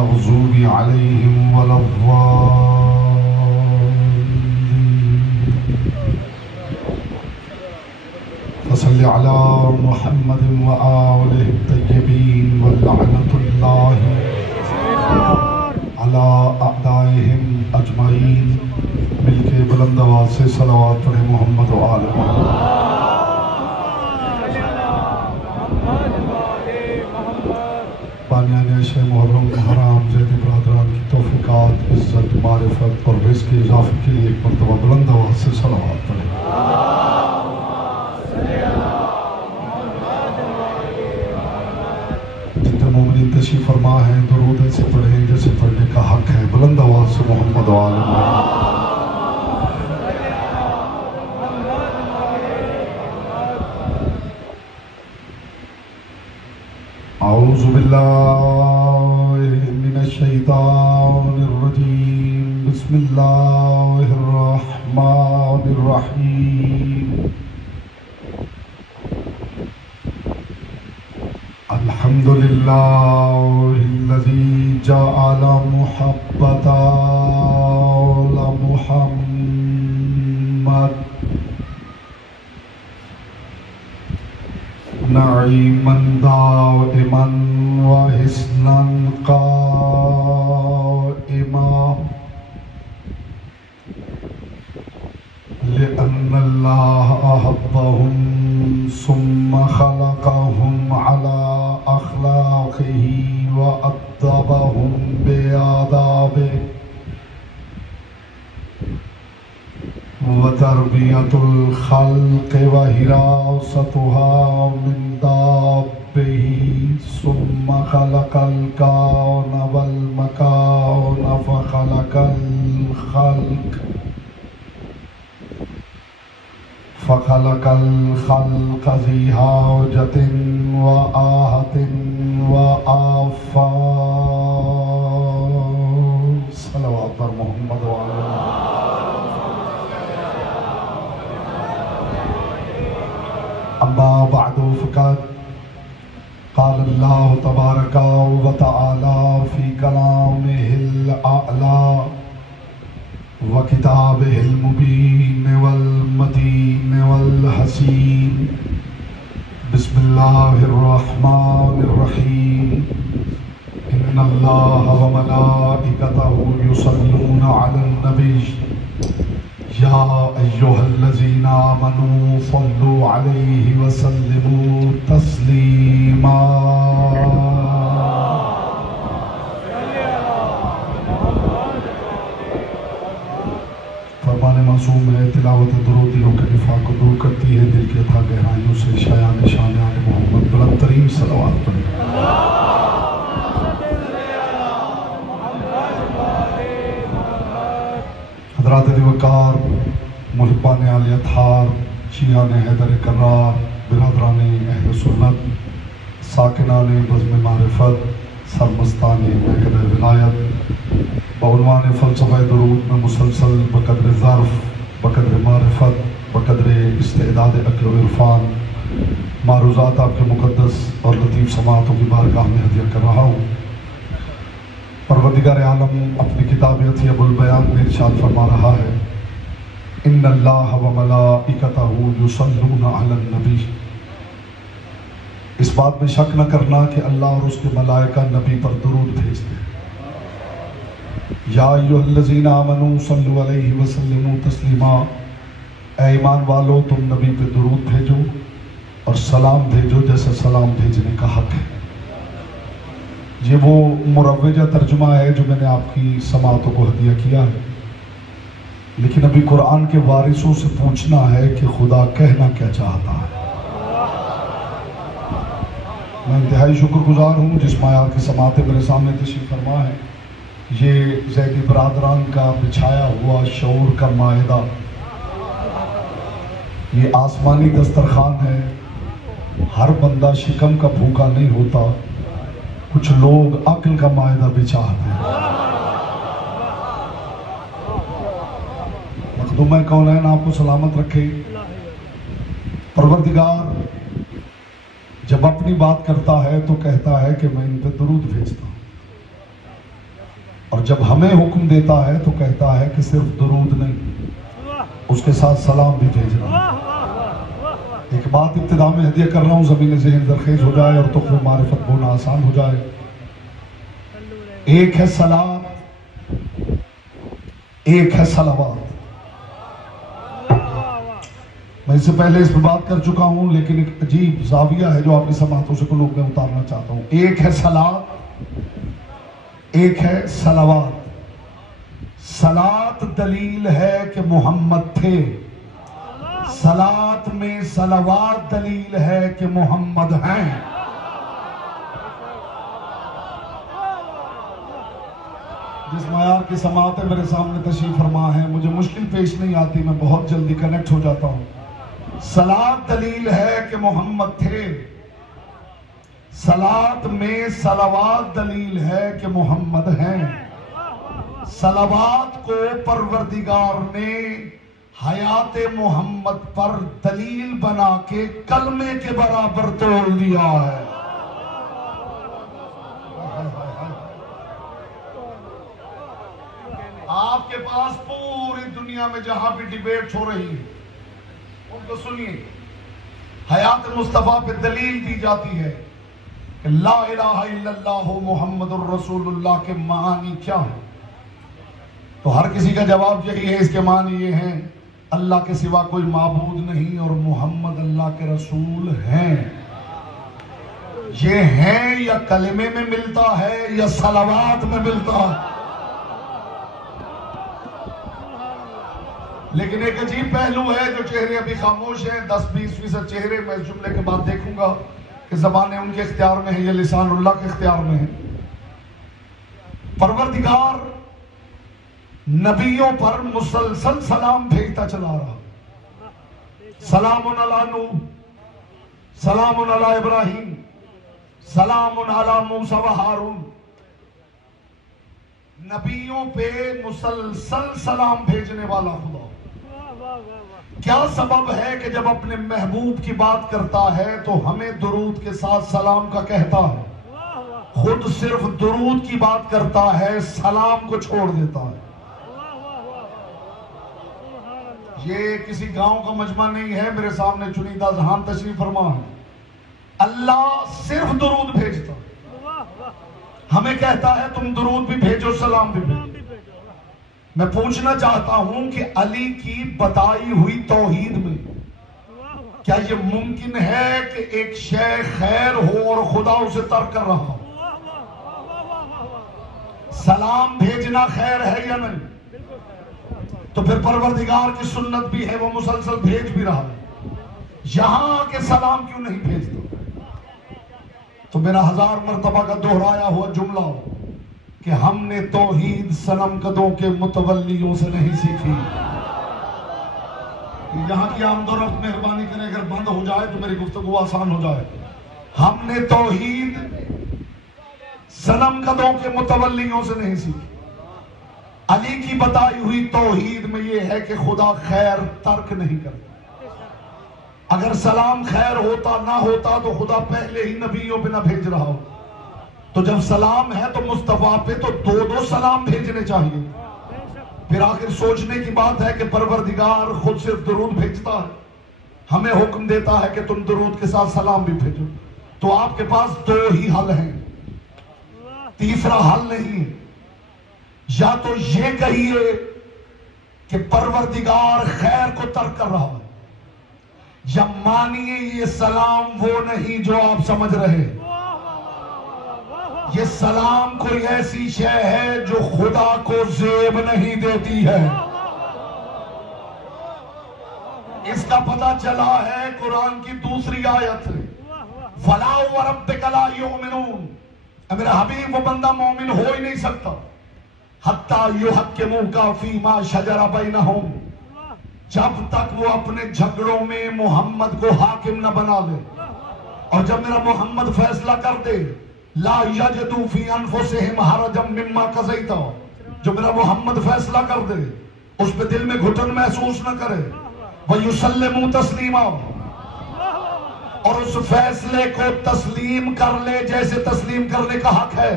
मग़ज़ूबि अलैहिम वलद्दाल्लीन। फसल्लि अला मुहम्मदिन व आलिहि तय्यबीन व लअनतुल्लाहि अला अअदाइहिम अजमईन। मिलके बुलंद आवाज़ से सलावत पढ़े मोहम्मद व आले मोहम्मद। बानियान शे मुहर्रम हराम ज़ैदी बरादरान की तौफ़ीक़ात, इज़्ज़त, मारिफ़त और रिज़्क़ के इज़ाफ़े के लिए एक मरतबा बुलंद आवाज़ से सलावत पढ़े। जितने मोमिनीन तशरीफ़ फरमा हैं दुरूद से पढ़ें जैसे पढ़ने का हक़ है। बुलंद आवाज़ से मोहम्मद व आले मोहम्मद। औज़ु बिल्लाहि मिनश शैतानिर रजीम। बिस्मिल्लाहिर रहमानिर रहीम। अल्हम्दुलिल्लाहिल्लज़ी जअल मुहब्बतल मुहम्मद नईमन दाइमन व हिस्नन काइमा लिअन्नल्लाह अहब्बहुम सुम्मा खलक़हुम अला अख़लाक़िही व अद्दबहुम बिआदाबिही व तरबियतुल खल्क़ व हिरासतुहा मिन दाब्बिही सुम्मा खलक़ल कौन वल मकान फ़खलक़ल खल्क़ ज़ी हाजतिन व आहतिन व आफ़ा। सलावत पर मोहम्मद व आले अम्मा बअदु फ़क़द क़ाल अल्लाहु तबारक व तआला फ़ी कलामिहिल अअला व किताबिहिल मुबीन वल मतीन वल हसीन। बिस्मिल्लाहिर रहमानिर रहीम। इन्नल्लाह व मलाइकतहु युसल्लूना अलन नबी या अय्युहल्लज़ीना आमनू सल्लु अलैहि व सल्लिमू तस्लीमा। फरमाने मासूम है तिलावत दुरूद दिलों के निफाक को दूर करती है, दिल के अथाह गहराइयों से शायान शान आले मोहम्मद बुलंद तरीन सलावत पढ़े। हज़रात वक़ार मुहिब्बान आले अत्हार शियान हैदर करार बिरादरान अहले सुन्नत साकिनान बज़्म मारिफत सरमस्तान महकम विलायत बउनवान फ़लसफ़ा दुरूद में मुसलसल बक़द्र ज़र्फ़ बक़द्र मारिफत बक़द्र इस्तेदाद अक़्ल व इरफ़ान मारूज़ात आपके मुक़द्दस और लतीफ़ समातों की बारगाह में हदिया कर रहा हूँ। परवरदिगार आलम अपनी किताब अतियबुल बयान में इरशाद फरमा रहा है, इन्नल्लाह व मलाइकतहु युसल्लूना अलन नबी। इस बात में शक न करना कि अल्लाह और उसके मलाइका नबी पर दुरूद भेजते हैं। या अय्युहल्लज़ीना आमनू सल्लु अलैहि व सल्लिमू तस्लीमा। ऐ ईमान वालो तुम नबी पे दुरूद भेजो और सलाम भेजो जैसे सलाम भेजने का हक है। ये वो मुरव्वजा तर्जुमा है जो मैंने आपकी समातों को हदिया किया है, लेकिन अभी कुरान के वारिसों से पूछना है कि खुदा कहना क्या चाहता है। मैं इंतहाई शुक्रगुजार हूँ जिस मायार की समातें मेरे सामने तशरीफ़ फरमा है। ये ज़ैदी बरादरान का बिछाया हुआ शऊर का मायदा, ये आसमानी दस्तरखान है। हर बंदा शिकम का भूखा नहीं होता, कुछ लोग अक्ल का मायदा बिछाते हैं। मखदूम कौनैन आपको सलामत रखे। परवरदिगार जब अपनी बात करता है तो कहता है कि मैं इन पे दुरूद भेजता हूँ। और जब हमें हुक्म देता है तो कहता है कि सिर्फ दुरूद नहीं, उसके साथ सलाम भी भेजना। एक बात इब्तिदा में हदिया कर रहा हूँ, ज़मीन ज़हन ज़रखेज़ हो जाए और तुक़्व मारिफत बोना आसान हो जाए। एक है सलात, एक है सलावत। मैं इससे पहले इस पर बात कर चुका हूं, लेकिन एक अजीब जाविया है जो आपकी समातों से कुलूब में उतारना चाहता हूं। एक है सलात, एक है सलावत। सलात दलील है कि मोहम्मद थे, सलात में सलावत दलील है कि मोहम्मद हैं। जिस मयार की समातें मेरे सामने तशरीफ फरमा है, मुझे मुश्किल पेश नहीं आती, मैं बहुत जल्दी कनेक्ट हो जाता हूं। सलात दलील है कि मोहम्मद थे, सलात में सलावत दलील है कि मोहम्मद हैं। सलावत को परवरदिगार ने हयात मोहम्मद पर दलील बना के कलमे के बराबर तोड़ दिया है। आपके पास पूरी दुनिया में जहां भी डिबेट हो रही है उनको सुनिए, हयात मुस्तफा पे दलील दी जाती है कि ला इलाहा इल्लल्लाह मुहम्मदुर रसूलुल्लाह के मानी क्या है। तो हर किसी का जवाब यही है, इसके मानी ये हैं अल्लाह के सिवा कोई माबूद नहीं और मोहम्मद अल्लाह के रसूल हैं। ये हैं या कलमे में मिलता है या सलावात में मिलता है। लेकिन एक अजीब पहलू है, जो चेहरे अभी खामोश हैं, 10-20% चेहरे मैं इस जुमले के बाद देखूंगा कि ज़बानें उनके इख्तियार में है या लिसानुल्लाह के इख्तियार में है। परवरदिगार नबियों पर मुसलसल सलाम भेजता चला रहा। सलामुन अला नूह, सलामुन अला इब्राहीम, सलामुन अला मूसा व हारून। नबियों पे मुसलसल सलाम भेजने वाला खुदा। क्या सबब है कि जब अपने महबूब की बात करता है तो हमें दुरूद के साथ सलाम का कहता है, खुद सिर्फ दुरूद की बात करता है, सलाम को छोड़ देता है। ये किसी गांव का मजमा नहीं है, मेरे सामने चुनिंदा जहान तशरीफ फरमा है। अल्लाह सिर्फ दुरूद भेजता, हमें कहता है तुम दुरूद भी भेजो, सलाम भी भेजो। मैं पूछना चाहता हूं कि अली की बताई हुई तौहीद में क्या यह मुमकिन है कि एक शय खैर हो और खुदा उसे तर्क कर रहा हो? सलाम भेजना खैर है या नहीं? तो फिर परवरदिगार की सुन्नत भी है, वो मुसलसल भेज भी रहा है, यहां आके सलाम क्यों नहीं भेजता? तो मेरा 1000 मरतबा का दोहराया हुआ जुमला कि हमने तौहीद सनम कदों के मुतवल्लियों से नहीं सीखी। यहां की आमदोरफ्त मेहरबानी करें, अगर बंद हो जाए तो मेरी गुफ्तगू आसान हो जाए। हमने तौहीद सनम कदों के मुतवल्लियों से नहीं सीखी। अली की बताई हुई तौहीद में यह है कि खुदा खैर तर्क नहीं करता। अगर सलाम खैर होता ना होता तो खुदा पहले ही नबियों पे ना भेज रहा हो। तो जब सलाम है तो मुस्तफा पे तो 2-2 सलाम भेजने चाहिए। फिर आखिर सोचने की बात है कि परवरदिगार खुद सिर्फ दुरूद भेजता है, हमें हुक्म देता है कि तुम दुरूद के साथ सलाम भी भेजो। तो आपके पास 2 ही हल हैं, तीसरा हल नहीं है। या तो ये कहिए कि परवरदिगार खैर को तर्क कर रहा है, या मानिए ये सलाम वो नहीं जो आप समझ रहे। ये सलाम कोई ऐसी शय है जो खुदा को ज़ेब नहीं देती है। इसका पता चला है कुरान की दूसरी आयत से, फला व रब्बिका ला युमिनून। मेरा हबीब वो बंदा मोमिन हो ही नहीं सकता हत्ता युहक्किमुका फीमा शजरा बैनहुम, जब तक वो अपने झगड़ों में मोहम्मद को हाकिम न बना ले। और जब मेरा मोहम्मद फैसला कर दे, ला यजदू फी अनफुसिहिम हरजम मिम्मा कज़ैता, जो मेरा मोहम्मद फैसला कर दे उस पे दिल में घुटन महसूस न करे, व युसल्लिमू तस्लीमा, और उस फैसले को तस्लीम कर ले जैसे तस्लीम करने का हक है।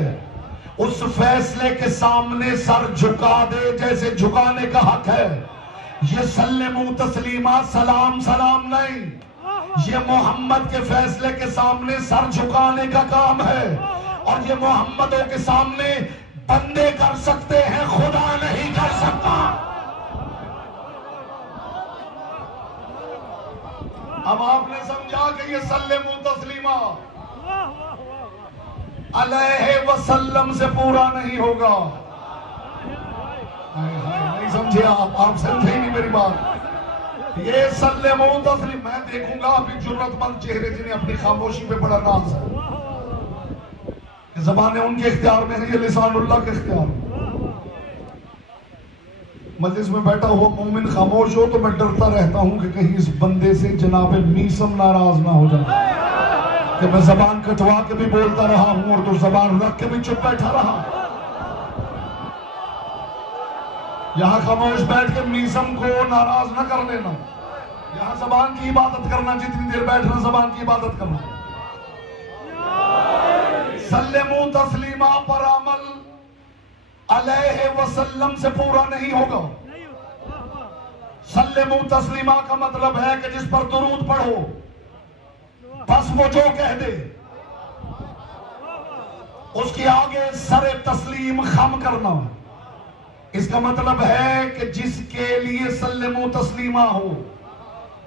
उस फैसले के सामने सर झुका दे जैसे झुकाने का हक है। ये सल्लमू तस्लीमा सलाम सलाम नहीं, ये मोहम्मद के फैसले के सामने सर झुकाने का काम है। और ये मोहम्मदों के सामने बंदे कर सकते हैं, खुदा नहीं कर सकता। अब आपने समझा कि ये सल्लमू तस्लीमा अलैहि वसल्लम से पूरा नहीं होगा। नहीं समझे आप समझे ही नहीं मेरी बात। ये सल्लमू तस्लीम मैं देखूंगा अभी जुर्रतमंद चेहरे जिन्हें अपनी खामोशी पे बड़ा नाज है। ज़बानें उनके इख्तियार में है, ये लिसानुल्लाह के इख्तियार में। मजलिस में बैठा हुआ मोमिन खामोश हो तो मैं डरता रहता हूं कि कहीं इस बंदे से जनाब मीसम नाराज ना हो जाए कि मैं जबान कटवा के भी बोलता रहा हूं और तो जबान रख के भी चुप बैठा रहा। यहां खामोश बैठ के मीसम को नाराज ना कर लेना। यहां जबान की इबादत करना, जितनी देर बैठना जबान की इबादत करना। सल्लमू तस्लीमा पर अमल अलैहि वसल्लम से पूरा नहीं होगा। सल्लमू तस्लीमा का मतलब है कि जिस पर दुरूद पढ़ो बस वो जो कह दे उसके आगे सरे तस्लीम खम करना। इसका मतलब है कि जिसके लिए सल्लमू तस्लीमा हो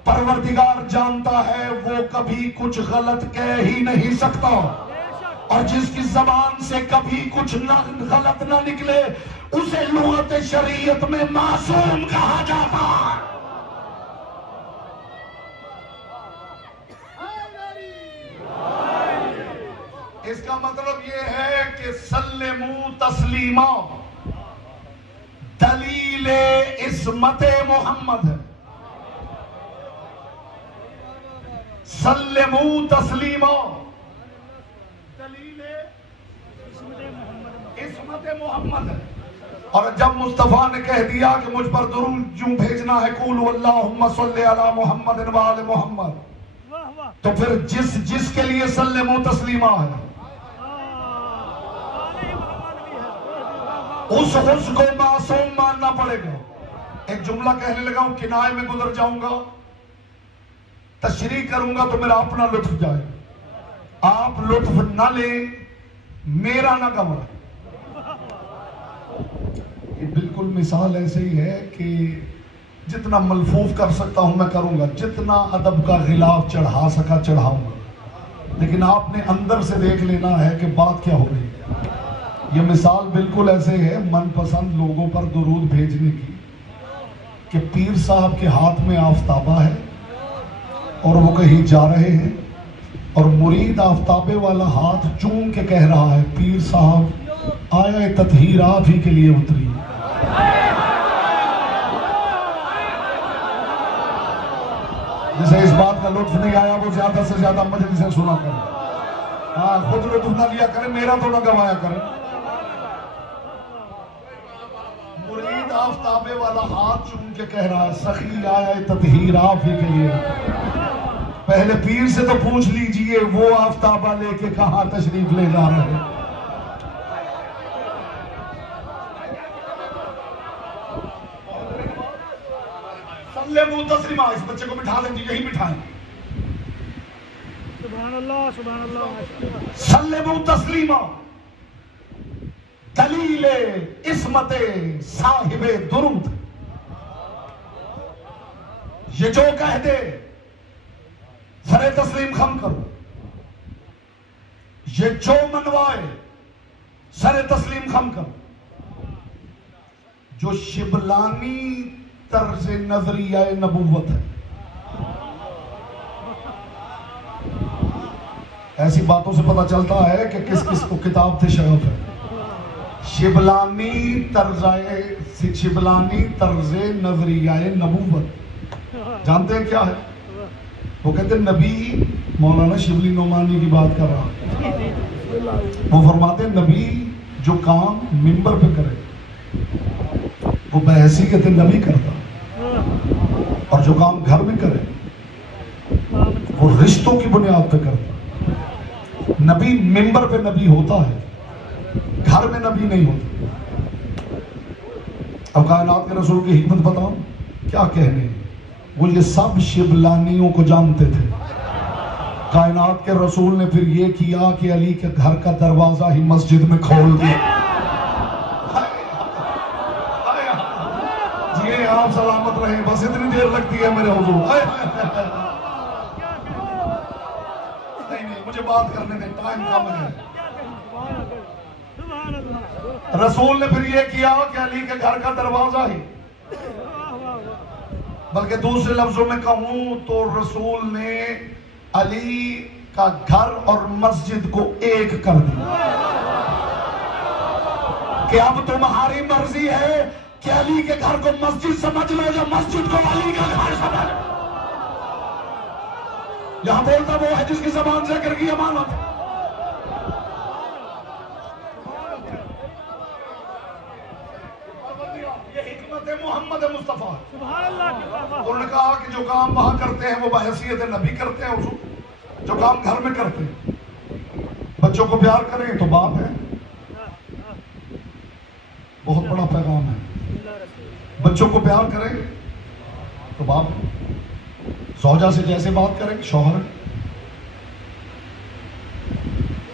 परवरदिगार जानता है वो कभी कुछ गलत कह ही नहीं सकता, और जिसकी जबान से कभी कुछ गलत ना निकले उसे लुगत शरीयत में मासूम कहा जाता है। इसका मतलब यह है कि सल्लमू तस्लीमा दलील इस्मत मोहम्मद है। सल्लमू तस्लीमा दलील इस्मत मोहम्मद है। और जब मुस्तफा ने कह दिया कि मुझ पर दुरूद यूं भेजना है कुल अल्लाहुम्मा सल्ली अला मुहम्मद व आले मोहम्मद, तो फिर जिसके लिए सल्लमू तस्लीमा है उसको मासूम मानना पड़ेगा। एक जुमला कहने लगा हूं, किनारे में गुजर जाऊंगा, तशरीह करूंगा तो मेरा अपना लुत्फ जाए, आप लुत्फ ना ले मेरा ना गवा। ये बिल्कुल मिसाल ऐसे ही है कि जितना मलफूफ कर सकता हूं मैं करूंगा, जितना अदब का गिलाफ चढ़ा सका चढ़ाऊंगा, लेकिन आपने अंदर से देख लेना है कि बात क्या हो रही है। ये मिसाल बिल्कुल ऐसे है मनपसंद लोगों पर दुरूद भेजने की कि पीर साहब के हाथ में आफ्ताबा है और वो कहीं जा रहे हैं और मुरीद आफ्ताबे वाला हाथ चूम के कह रहा है, पीर साहब आया ततहीर आप ही के लिए उतरी। जिसे इस बात का लुत्फ नहीं आया वो ज्यादा से ज्यादा मजलिस सुना करे। हाँ, खुद लुत्फ ना लिया करे, मेरा तो ना गवाया करे। मुरीद आफ्ताबे वाला हाथ चूम के कह रहा है, सखी आया ततहीर आप ही के लिए। पहले पीर से तो पूछ लीजिए वो आफ्ताबा लेके कहां तशरीफ ले जा रहे हैं। सल्लमू तस्लीमा, इस बच्चे को बिठा लेंगे, यही बिठाएं। सुभान अल्लाह सुभान अल्लाह। सल्लमू तस्लीमा दलील इस्मते साहिबे दुरूद। ये जो कह दे सरे तस्लीम खम करो, ये जो मनवाए सरे तस्लीम खम करो। जो शिबलानी तर्ज नजरिया नबूवत है, ऐसी बातों से पता चलता है कि किस किस को किताब से शगफ है। शिबलानी तर्ज नजरियाए नबूवत जानते हैं क्या है? वो कहते हैं नबी, मौलाना शिबली नोमानी की बात कर रहा, वो फरमाते हैं नबी जो काम मिंबर पे करे वो बहसीयत नबी करता, और जो काम घर में करे वो रिश्तों की बुनियाद पे करता। नबी मिंबर पे नबी होता है, घर में नबी नहीं होते। अब कायनात के रसूल की हिकमत बताओ क्या कहने, वो ये सब शिबलानियों को जानते थे। कायनात के रसूल ने फिर ये किया कि अली के घर का दरवाजा ही मस्जिद में खोल दिया। जी आप सलामत रहे, बस इतनी देर लगती है मेरे हुजूर। नहीं मुझे बात करने दें, टाइम कम है। रसूल ने फिर ये किया कि अली के घर का दरवाजा ही, बल्कि दूसरे लफ्जों में कहूं तो रसूल ने अली का घर और मस्जिद को एक कर दिया कि अब तुम्हारी मर्जी है कि अली के घर को मस्जिद समझ लो या मस्जिद को अली का घर समझ लो। यहां बोलता वो है जिसकी जबान से कर की अमानत। मोहम्मद मुस्तफा उन्होंने कहा कि जो काम वहां करते हैं वो बहैसियत नबी करते हैं, जो काम घर में करते हैं। बच्चों को प्यार करें तो बाप है, बहुत बड़ा पैगाम है। बच्चों को प्यार करें तो बाप है। सौजा से जैसे बात करें शौहर,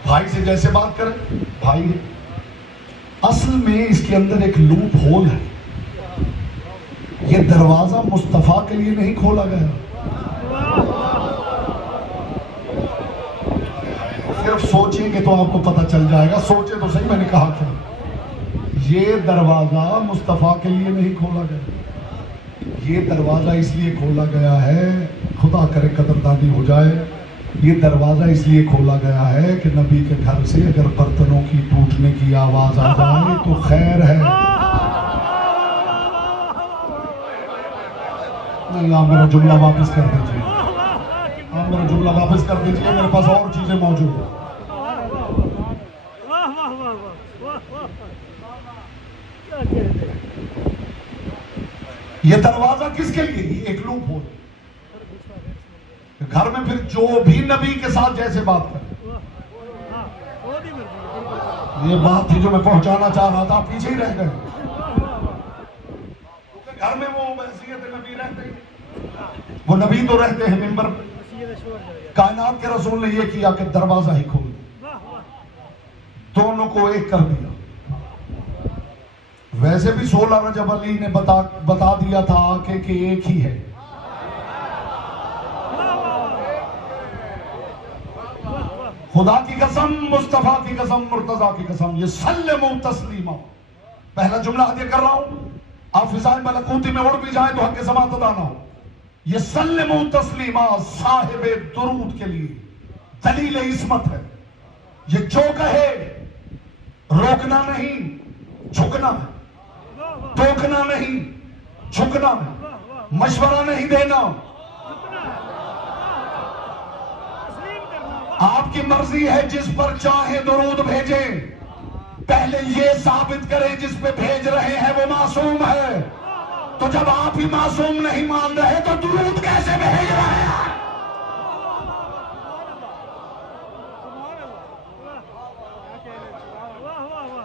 भाई से जैसे बात करें भाई है। असल में इसके अंदर एक लूप होल है। ये दरवाजा मुस्तफा के लिए नहीं खोला गया, सिर्फ सोचेंगे तो आपको पता चल जाएगा। सोचे तो सही, मैंने कहा क्या, ये दरवाजा मुस्तफा के लिए नहीं खोला गया। ये दरवाजा इसलिए खोला गया है, खुदा करे कदरदानी हो जाए, ये दरवाजा इसलिए खोला गया है कि नबी के घर से अगर बर्तनों की टूटने की आवाज आ जाए तो खैर है। नहीं, आप मेरा जुमला वापस कर दीजिए, आप मेरा जुमला वापस कर दीजिए, मेरे पास और चीजें मौजूद हैं। ये दरवाजा किसके लिए? ये एक लूप होल। घर में फिर जो भी नबी के साथ जैसे बात करे, ये बात थी जो मैं पहुंचाना चाह रहा था, पीछे ही रह गए। घर में वो बहसियत नबी रहते हैं, वो नबी तो रहते हैं मिंबर पे। कायनात के रसूल ने ये किया कि दरवाजा ही खोल दिया, दोनों को एक कर दिया। वैसे भी 16 रजब अली ने बता दिया था कि एक ही है। खुदा की कसम, मुस्तफा की कसम, मुर्तजा की कसम, ये सल्लमू तस्लीमा। पहला जुमला अदा कर रहा हूं, आप फिजाए मलकूती में उड़ भी जाए तो हक समात अदा ना हो। ये सल्लमू तस्लीमा साहिब दुरूद के लिए दलील इस्मत है। ये जो कहे रोकना नहीं, झुकना है, टोकना नहीं, झुकना है, मशवरा नहीं देना। आपकी मर्जी है, जिस पर चाहे दुरूद भेजें, पहले ये साबित करें जिस पे भेज रहे हैं वो मासूम है। तो जब आप ही मासूम नहीं मान रहे तो दुरूद कैसे भेज रहे हैं?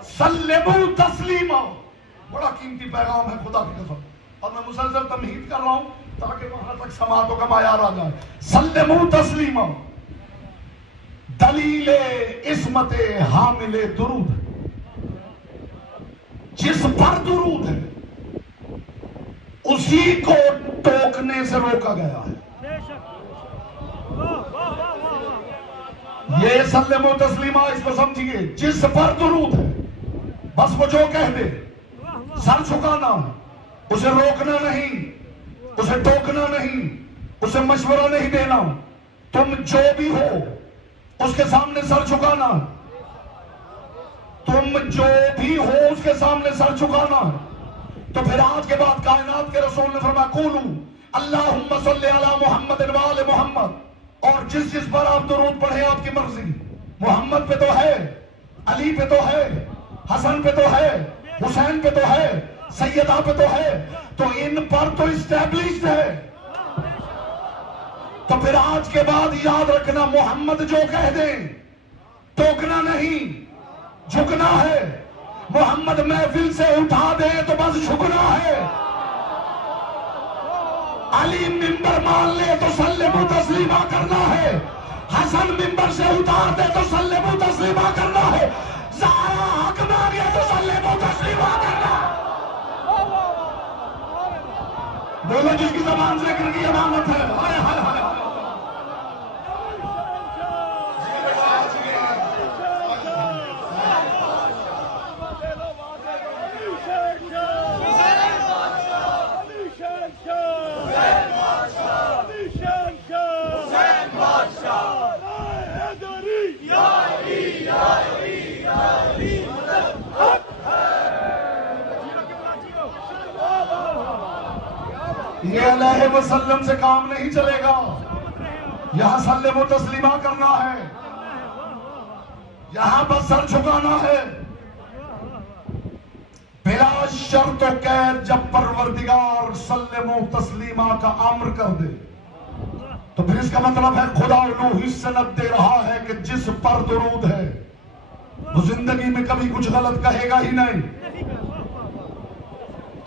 सल्लमू तस्लीमा, बड़ा कीमती पैगाम है खुदा की कसम। और मैं मुसलसल तमहीद कर रहा हूं ताकि वहां तक समातों का मायार आ जाए। सल्लमू तस्लीमा दलील इस्मत हामिले दुरूद, जिस पर दुरूद है उसी को टोकने से रोका गया है। ये सल्लमो तस्लीमा, इसको समझिए, जिस पर दुरूद है बस वो जो कह दे, सर झुकाना, उसे रोकना नहीं, उसे टोकना नहीं, उसे मशवरा नहीं देना। तुम जो भी हो उसके सामने सर झुकाना, तुम जो भी हो उसके सामने सर झुकाना। तो फिर आज के बाद कायनात के रसूल ने फरमाया कुलू अल्लाहुम्मा सल्ली अला मुहम्मद व आले मुहम्मद, और जिस जिस पर आप दुरूद पढ़े आपकी मर्जी। मोहम्मद पे तो है, अली पे तो है, हसन पे तो है, हुसैन पे तो है, सैयदा पे तो है, तो इन पर तो इस्टेब्लिश्ड है। तो फिर आज के बाद याद रखना, मोहम्मद जो कह दे टोकना नहीं, झुकना है। मोहम्मद महफिल से उठा दे तो बस झुकना है। अली मिंबर मान ले तो सल्लमु तस्लीमा करना है। हसन मिंबर से उतार दे तो सल्लमु तस्लीमा करना है। ज़हरा हक मांगे तो सल्लमु तस्लीमा करना। बोलो जिसकी ज़बान से जिक्र की अमानत है। हाय हाय हाय। ये अलैहि वसल्लम से काम नहीं चलेगा। यहां सल्लमु तस्लीमा करना है। यहां बस सर झुकाना है। बिला शर्त कैद जब परवरदिगार सल्लमु तस्लीमा का अम्र कर दे तो फिर इसका मतलब है खुदा उलूही सनद दे रहा है कि जिस पर दुरूद है वो जिंदगी में कभी कुछ गलत कहेगा ही नहीं।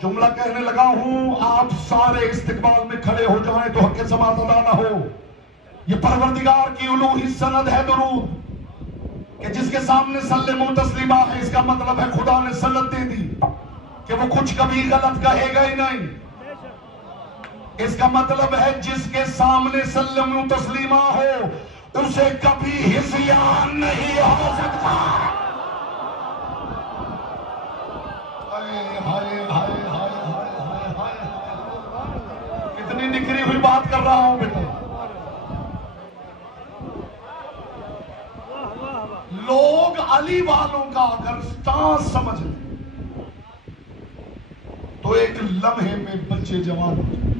जुमला कहने लगा हूं, आप सारे इस्तिकबाल में खड़े हो जाएं तो हक़ समात अदा ना हो। ये परवरदिगार की उलूही सनद है दुरूद कि जिसके सामने सल्लमु तस्लीमा है। इसका मतलब है खुदा ने सनद दे दी कि वो कुछ कभी गलत कहेगा ही नहीं। इसका मतलब है जिसके सामने सल्लमु तस्लीमा हो उसे कभी हिस्यान नहीं हो सकता। हाय हाय हाय हाय हाय। कितनी निखरी हुई बात कर रहा हूं बेटा। लोग अली वालों का अगर स्टांस समझ लें तो एक लम्हे में बच्चे जवान हो जाए।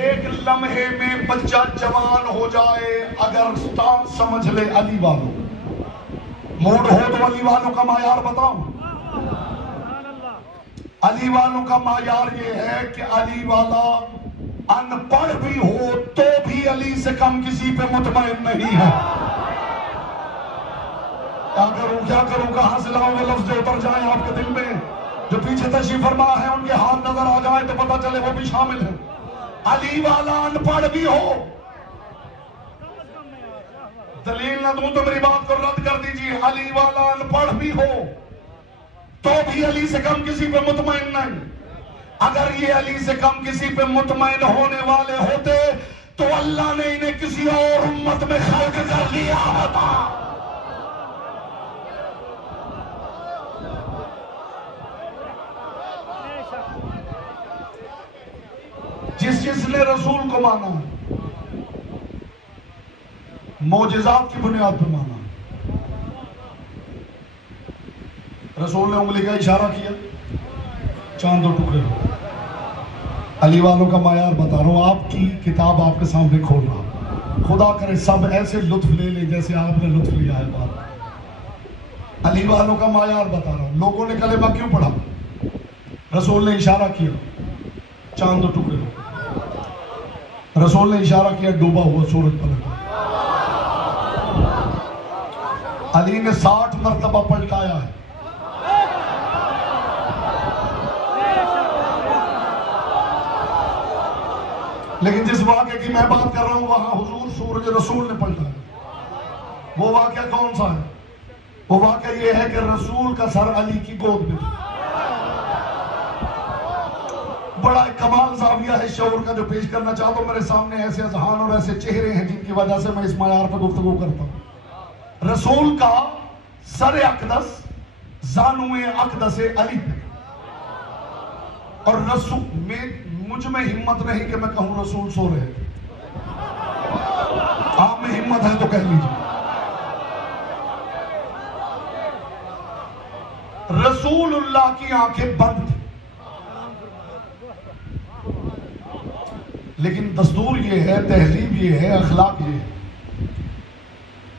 एक लम्हे में बच्चा जवान हो जाए अगर स्टांस समझ ले अली वालों। मूड हो तो अली वालों का मायार बताऊं। अली वालों का मायार ये है कि अली वाला अनपढ़ भी हो तो भी अली से कम किसी पे मुतमईन नहीं है। क्या करूं कहां से लाऊं वो लफ्ज उतर जाए आपके दिल में। जो पीछे तशरीफ फरमा है उनके हाथ नजर आ जाए तो पता चले वो भी शामिल है। अली वाला अनपढ़ भी हो, दलील न दूं तो मेरी बात को रद्द कर दीजिए। अली वाला अनपढ़ भी हो तो भी अली से कम किसी पे मुतमईन नहीं। अगर ये अली से कम किसी पे मुतमईन होने वाले होते तो अल्लाह ने इन्हें किसी और उम्मत में खल्क कर लिया होता। जिसने रसूल को माना, मोजिज़ात की बुनियाद पर माना। रसूल ने उंगली का इशारा किया, चांद दो टुकड़े हो। अली वालों का मायार बता रहा हूं, आपकी किताब आपके सामने खोल रहा हूं। खुदा करे सब ऐसे लुत्फ ले ले जैसे आपने लुत्फ लिया है। बात अली वालों का मायार बता रहा हूं। लोगों ने कलेमा क्यों पढ़ा? रसूल ने इशारा किया, चांद दो टुकड़े हो। रसूल ने इशारा किया, डूबा हुआ सूरज पलट। अली ने 60 मरतबा पलटाया है। लेकिन जिस वाक़े की मैं बात कर रहा हूं वहां हुजूर सूरज रसूल ने पलटाया। वो वाक़या कौन सा है? वो वाक़या ये है कि रसूल का सर अली की गोद में था। बड़ा एक कमाल ज़ाविया है शऊर का जो पेश करना चाहता हूं। मेरे सामने ऐसे अज़हान और ऐसे चेहरे हैं जिनकी वजह से मैं इस मायार पर गुफ्तगू करता हूं। रसूल का सर अक़दस ज़ानुए अक़दस अली और रसूल में मुझ में हिम्मत नहीं कि मैं कहूं रसूल सो रहे थे। आप में हिम्मत है तो कह लीजिए। रसूलुल्लाह की आंखें बंद थी। लेकिन दस्तूर ये है, तहजीब ये है, अखलाक ये है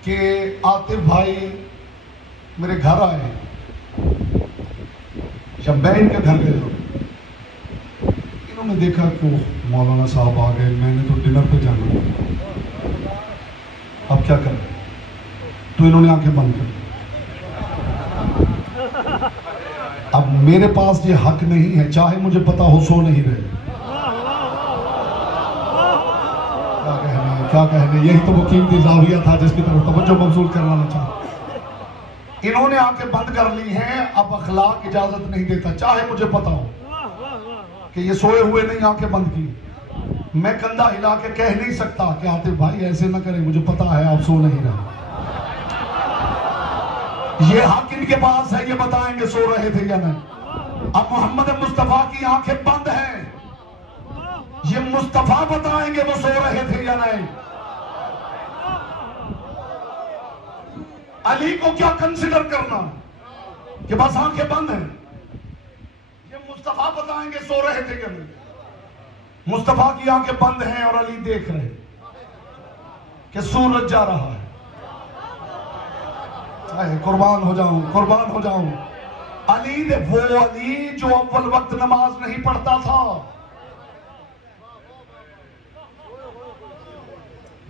कि आतिफ भाई मेरे घर आए या मैं इनके घर गया, इन्होंने देखा कि मौलाना साहब आ गए, मैंने तो डिनर पे जाना, अब क्या करें? तो इन्होंने आंखें बंद कर दी। अब मेरे पास ये हक नहीं है, चाहे मुझे पता हो सो नहीं रहे। क्या कहने, यही तो वो कीमती जाविया था जिसकी तरफ तवज्जो मबसूल करवाना चाहता। इन्होंने आंखें बंद कर ली हैं, अब अखलाक इजाजत नहीं देता, चाहे मुझे पता हो कि ये सोए हुए नहीं आंखें बंद की। मैं कंधा हिला के कह नहीं सकता कि आतिफ भाई ऐसे ना करें, मुझे पता है आप सो नहीं रहे। ये हक इनके पास है, ये बताएंगे सो रहे थे या नहीं। अब मोहम्मद मुस्तफा की आंखें बंद हैं, ये मुस्तफा बताएंगे वो सो रहे थे या नहीं। अली को क्या कंसिडर करना कि बस आंखें बंद हैं, ये मुस्तफा बताएंगे सो रहे थे या नहीं। मुस्तफा की आंखें बंद हैं और अली देख रहे कि सूरज जा रहा है। कुर्बान हो जाऊं, कुर्बान हो जाऊं। अली ने, वो अली जो अव्वल वक्त नमाज नहीं पढ़ता था।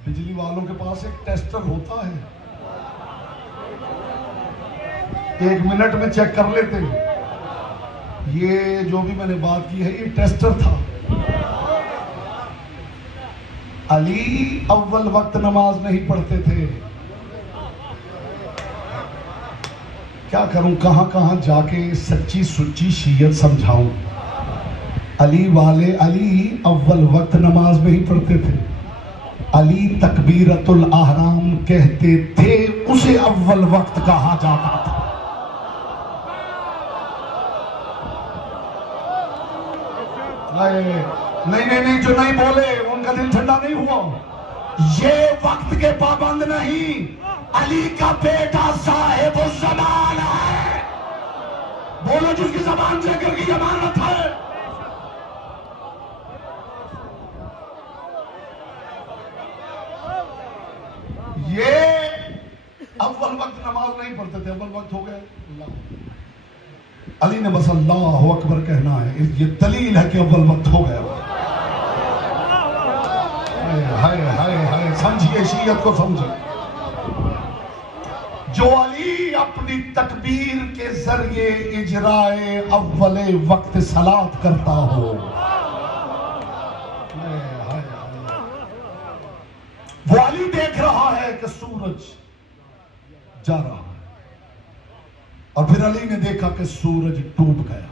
बिजली वालों के पास एक टेस्टर होता है, 1 मिनट में चेक कर लेते हैं। ये जो भी मैंने बात की है ये टेस्टर था। अली अव्वल वक्त नमाज नहीं पढ़ते थे। क्या करूं, कहां कहां जाके सच्ची सुच्ची शीयत समझाऊं। अली वाले, अली अव्वल वक्त नमाज नहीं पढ़ते थे। अली तकबीरतुल अहराम कहते थे, उसे अव्वल वक्त कहा जाता था। नहीं नहीं नहीं, जो नहीं बोले उनका दिल ठंडा नहीं हुआ। ये वक्त के पाबंद नहीं, अली का बेटा साहिब ज़मान है। बोलो जिसकी ज़बान से गिर की अमानत है। ये अव्वल वक्त नमाज नहीं पढ़ते थे, अव्वल वक्त हो गए। अली ने बस अल्लाह अकबर कहना है, ये दलील है कि अव्वल वक्त हो गया। हाय हाय हाय, समझिए शीयत को समझिए। जो अली अपनी तकबीर के जरिए इजराए अव्वले वक्त सलात करता हो, वो अली देख रहा है कि सूरज जा रहा है, और फिर अली ने देखा कि सूरज डूब गया।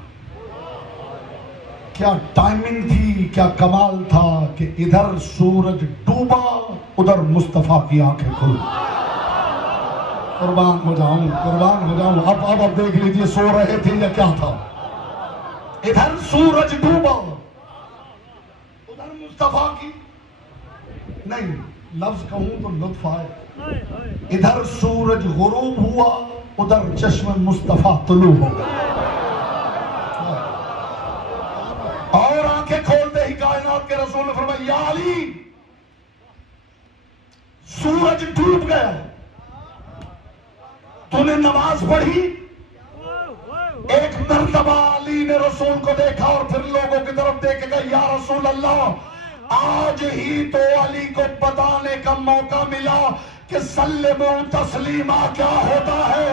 क्या टाइमिंग थी, क्या कमाल था कि इधर सूरज डूबा, उधर मुस्तफा की आंखें खुल। कुर्बान हो जाऊं, कुर्बान हो जाऊं। अब देख लीजिए सो रहे थे या क्या था। इधर सूरज डूबा, उधर मुस्तफा की, नहीं लफ्ज कहूं तो लुत्फ आए, इधर सूरज गुरूब हुआ, उधर चश्मे मुस्तफा तुलू हो गया। और आंखें खोलते ही कायनात के रसूल ने फरमाया, या अली सूरज डूब गया, तूने नमाज पढ़ी। एक मर्तबा अली ने रसूल को देखा और फिर लोगों की तरफ देख के, या रसूल अल्लाह, आज ही तो अली को बताने का मौका मिला कि सल्लमो तस्लीमा क्या होता है।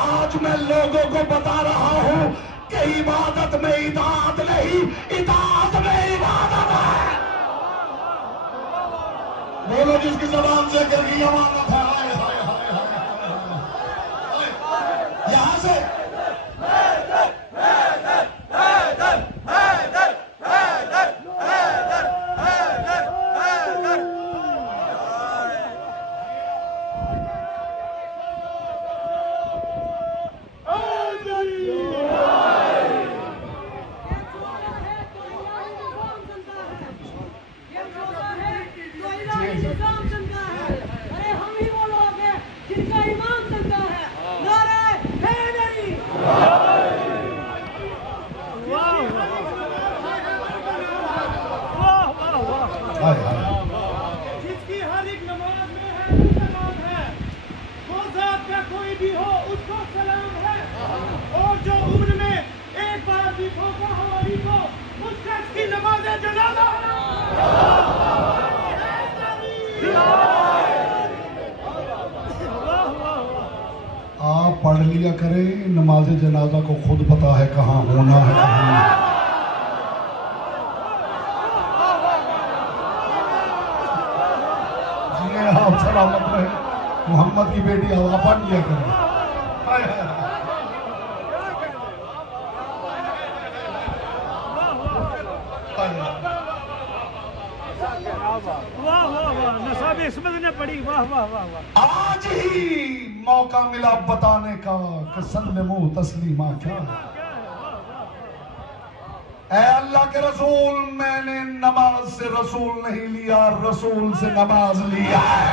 आज मैं लोगों को बता रहा हूं कि इबादत में इताअत नहीं, इताअत में इबादत है। बोलो जिसकी ज़बान से गिर गई अमानत है। हाय हाय हाय हाय, यहां से जिसकी हर एक नमाज में है सलाम है, वो ज़ात का कोई भी हो उसको सलाम है। और जो उम्र में एक बार भी ठोका हो अली को, उस शख्स की नमाज जनाजा है। पढ़ लिया करें, नमाज जनाजा को खुद पता है कहाँ होना है कहाँ नहीं। आप सलामत रहे, मोहम्मद की बेटी हवा पढ़ लिया करें। वाह वाह वाह, नसाब इस्मत ने पढ़ी, वाह वाह वाह वाह। आज ही मौका मिला बताने का कि सल्लमो तस्लीमा क्या है। ऐ अल्लाह के रसूल, मैंने नमाज से रसूल नहीं लिया, रसूल से नमाज लिया है।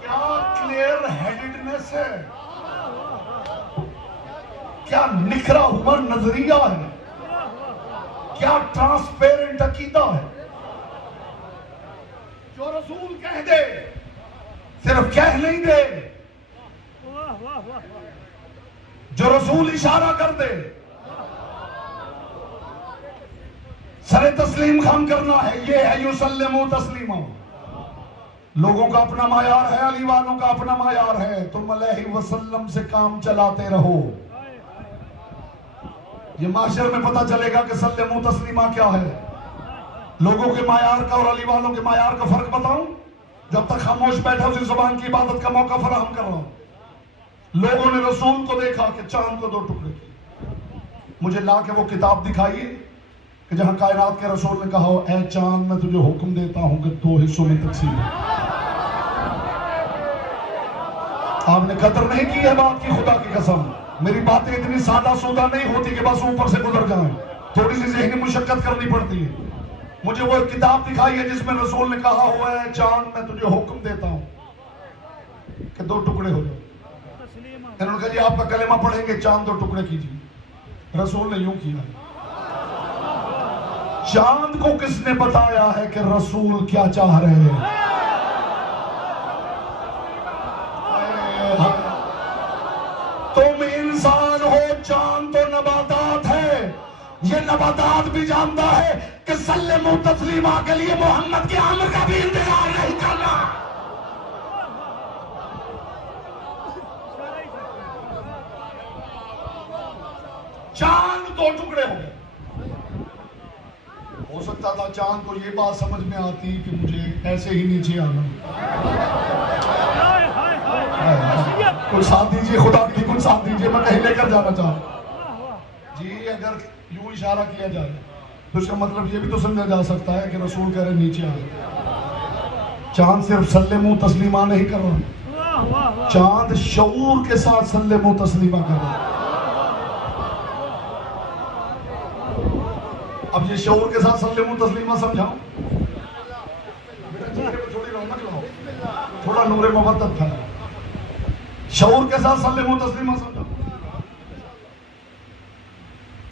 क्या क्लियर हेडेडनेस है, क्या निखरा हुआ नजरिया है, क्या ट्रांसपेरेंट अकीदा है। जो रसूल कह दे सिर्फ कह नहीं दे, जो रसूल इशारा कर दे सरे तस्लीम खान करना है। ये है युसल्लिमु तस्लीमा। लोगों का अपना मायार है, अली वालों का अपना मायार है। तुम अलैहि वसल्लम से काम चलाते रहो। ये माशर में पता चलेगा कि सल्लिमु तस्लीमा क्या है। लोगों के मायार का और अली वालों के मायार का फर्क बताऊं? जब तक खामोश बैठा उसी जुबान की इबादत का मौका फराहम कर रहा हूं। लोगों ने रसूल को देखा कि चांद को 2 टुकड़े किए। मुझे ला के वो किताब दिखाइए कि जहां कायनात के रसूल ने कहा हो, ऐ चांद मैं तुझे हुक्म देता हूं कि 2 हिस्सों में तकसीम है। आपने कदर नहीं की है बात की, खुदा की कसम। मेरी बातें इतनी सादा सूदा नहीं होती कि बस ऊपर से गुजर जाएं, थोड़ी सी ज़हनी मुशक्कत करनी पड़ती है। मुझे वो किताब दिखाई है जिसमें रसूल ने कहा हुआ है, चांद मैं तुझे हुक्म देता हूं कि 2 टुकड़े हो जाए। इन्होंने कहा जी आपका कलेमा पढ़ेंगे, चांद 2 टुकड़े कीजिए। रसूल ने यूं किया। चांद को किसने बताया है कि रसूल क्या चाह रहे हैं? तुम इंसान हो, चांद तो नबातात है। ये नबातात भी जानता है कि सल्लमो तस्लीमा के लिए मोहम्मद के आमर का भी इंतजार नहीं करना। चांद 2 टुकड़े हो गए। हो सकता था चांद को ये बात समझ में आती कि मुझे ऐसे ही नीचे आना। कुछ साथ दीजिए, खुदा की कुछ साथ दीजिए, मैं कहीं लेकर जाना चाहता जी। अगर यूं इशारा किया जाए तो इसका मतलब ये भी तो समझा जा सकता है कि रसूल कह रहे नीचे आए। चांद सिर्फ सल्लमो तस्लीमा नहीं कर रहा, चांद शऊर के साथ सल्लमो तस्लीमा कर रहा। अब ये शऊर के साथ सल्लमो तस्लीमा समझाओ। बेटा चेहरे पर थोड़ी रौनक लाओ, थोड़ा नूरे मोहब्बत फैलाओ। शऊर के साथ सल्लमो तस्लीमा समझाओ।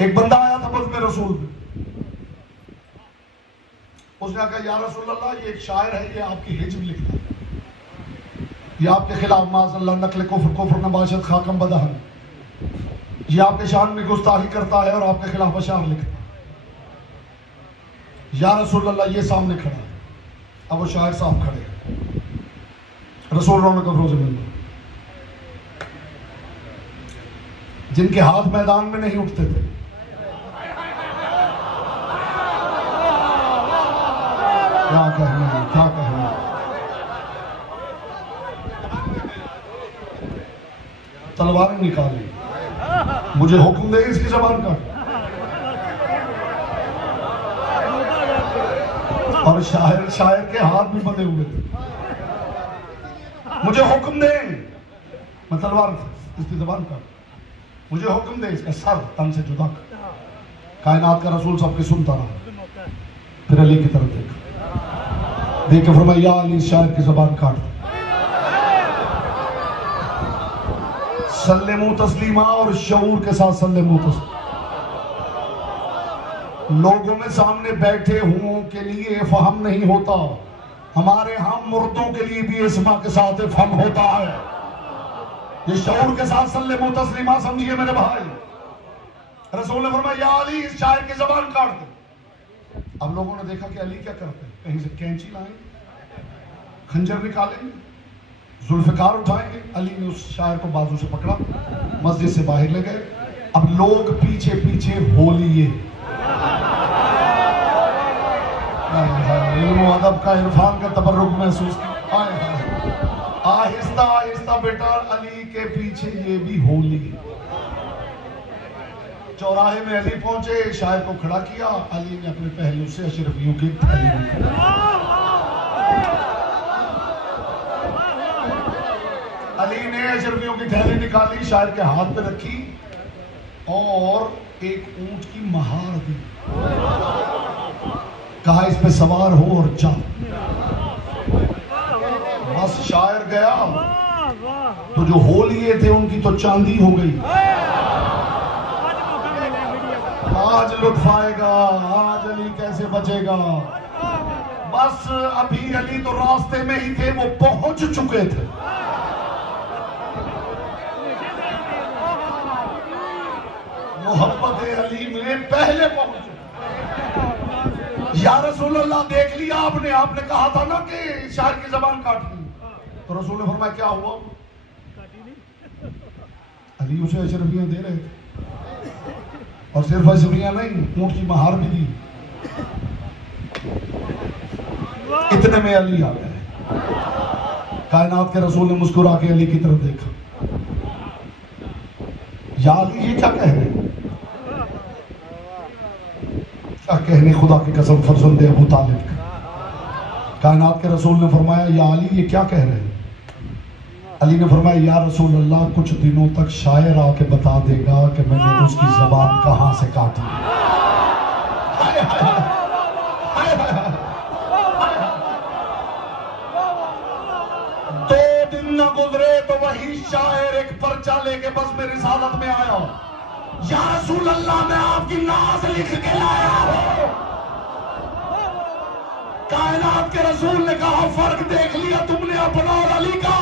एक बंदा आया था बज़्म रसूल में। उसने कहा या रसूल अल्लाह, ये एक शायर है, ये आपकी हिज्ब लिखता है, ये आपके खिलाफ माज़अल्लाह नकल कुफ्र नबाशत खाकम बदहन, ये आपके शान में गुस्ताखी करता है और आपके खिलाफ अशार लिखता है। या रसूल अल्लाह, ये सामने खड़ा है। अब वो शायर साहब खड़े हैं, रसूल रौनक अफरोज़ में, जिनके हाथ मैदान में नहीं उठते थे। क्या कहना, क्या कहना। तलवारें निकाली, मुझे हुक्म दे इसकी जबान का। और शायर के हाथ भी बंधे हुए थे। मुझे हुक्म दे, मैं तलवार इसकी जबान का, मुझे हुक्म दे इसका सर तन से जुदा कर। कायनात का रसूल सबके सुनता रहा, फिर अली की तरफ देखा, देख के फरमाया या अली, शायर की जबान काट। सल्लमो तस्लीमा और शऊर के साथ सल्लमो तस्लीमा। लोगों में सामने बैठे हुओं के लिए फहम नहीं होता, हमारे हम मुर्दों के लिए भी इस्मा के साथ फहम होता है। ये शऊर के साथ सल्लमो तस्लीमा समझिए मेरे भाई। रसूल ने फरमाया या अली, इस शायर की जबान काट दो। अब लोगों ने देखा कि अली क्या करते हैं, कहीं से कैंची लाएंगे, खंजर निकालेंगे, जुल्फिकार उठाएंगे। अली ने उस शायर को बाजू से पकड़ा, मस्जिद से बाहर ले गए। अब लोग पीछे पीछे हो लिए। इल्म अदब का, इरफान का तबर्रुक महसूस किया। आहिस्ता आहिस्ता बेटा अली के पीछे ये भी हो लिए। चौराहे में अली पहुंचे, शायर को खड़ा किया। अली ने अपने पहलू से अशरफियों की थैली निकाली। अली ने अशरफियों की थैली निकाली, शायर के हाथ पे रखी और एक ऊंट की महार दी। कहा इस पे सवार हो और जा। बस शायर गया तो जो हो लिए थे उनकी तो चांदी हो गई। आज लुत्फ आएगा, आज अली कैसे बचेगा। बस अभी अली तो रास्ते में ही थे, वो पहुंच चुके थे। मोहब्बत अली में पहले पहुंचे। या रसूल अल्लाह देख लिया आपने, आपने कहा था ना कि शायर की जबान काट ली। तो रसूल ने फरमाया क्या हुआ? अली उसे अशरफियां दे रहे थे, और सिर्फ अशरफियां नहीं, ऊंट की महार भी दी। इतने में अली आ गए। कायनात के रसूल ने मुस्कुरा के अली की तरफ देखा। या अली ये क्या कह रहे हैं? क्या कहने खुदा की कसम फर्जंदे अबू तालिब का। कायनात के रसूल ने फरमाया या अली ये क्या कह रहे हैं? अली ने फरमाया या रसूल अल्लाह कुछ दिनों तक शायर आके बता देगा कि मैंने उसकी जबान कहां से काटी। हाय हाय हाय हाय। 2 दिन न गुजरे तो वही शायर एक पर्चा लेके बस में रिसालत में आया। या रसूल अल्लाह मैं आपकी नाज लिख के लाया हूं। कायनात के रसूल ने कहा फर्क देख लिया तुमने अपना और अली का।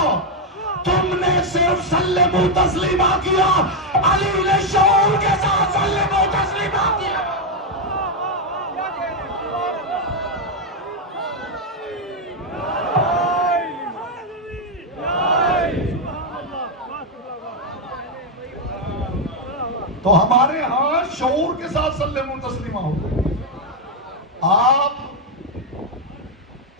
तुमने सिर्फ सल्लमु तस्लीमा किया, अली ने शऊर के साथ सल्लमु तस्लीमा किया। तो हमारे यहां शऊर के साथ सल्लमु तस्लीमा हो। आप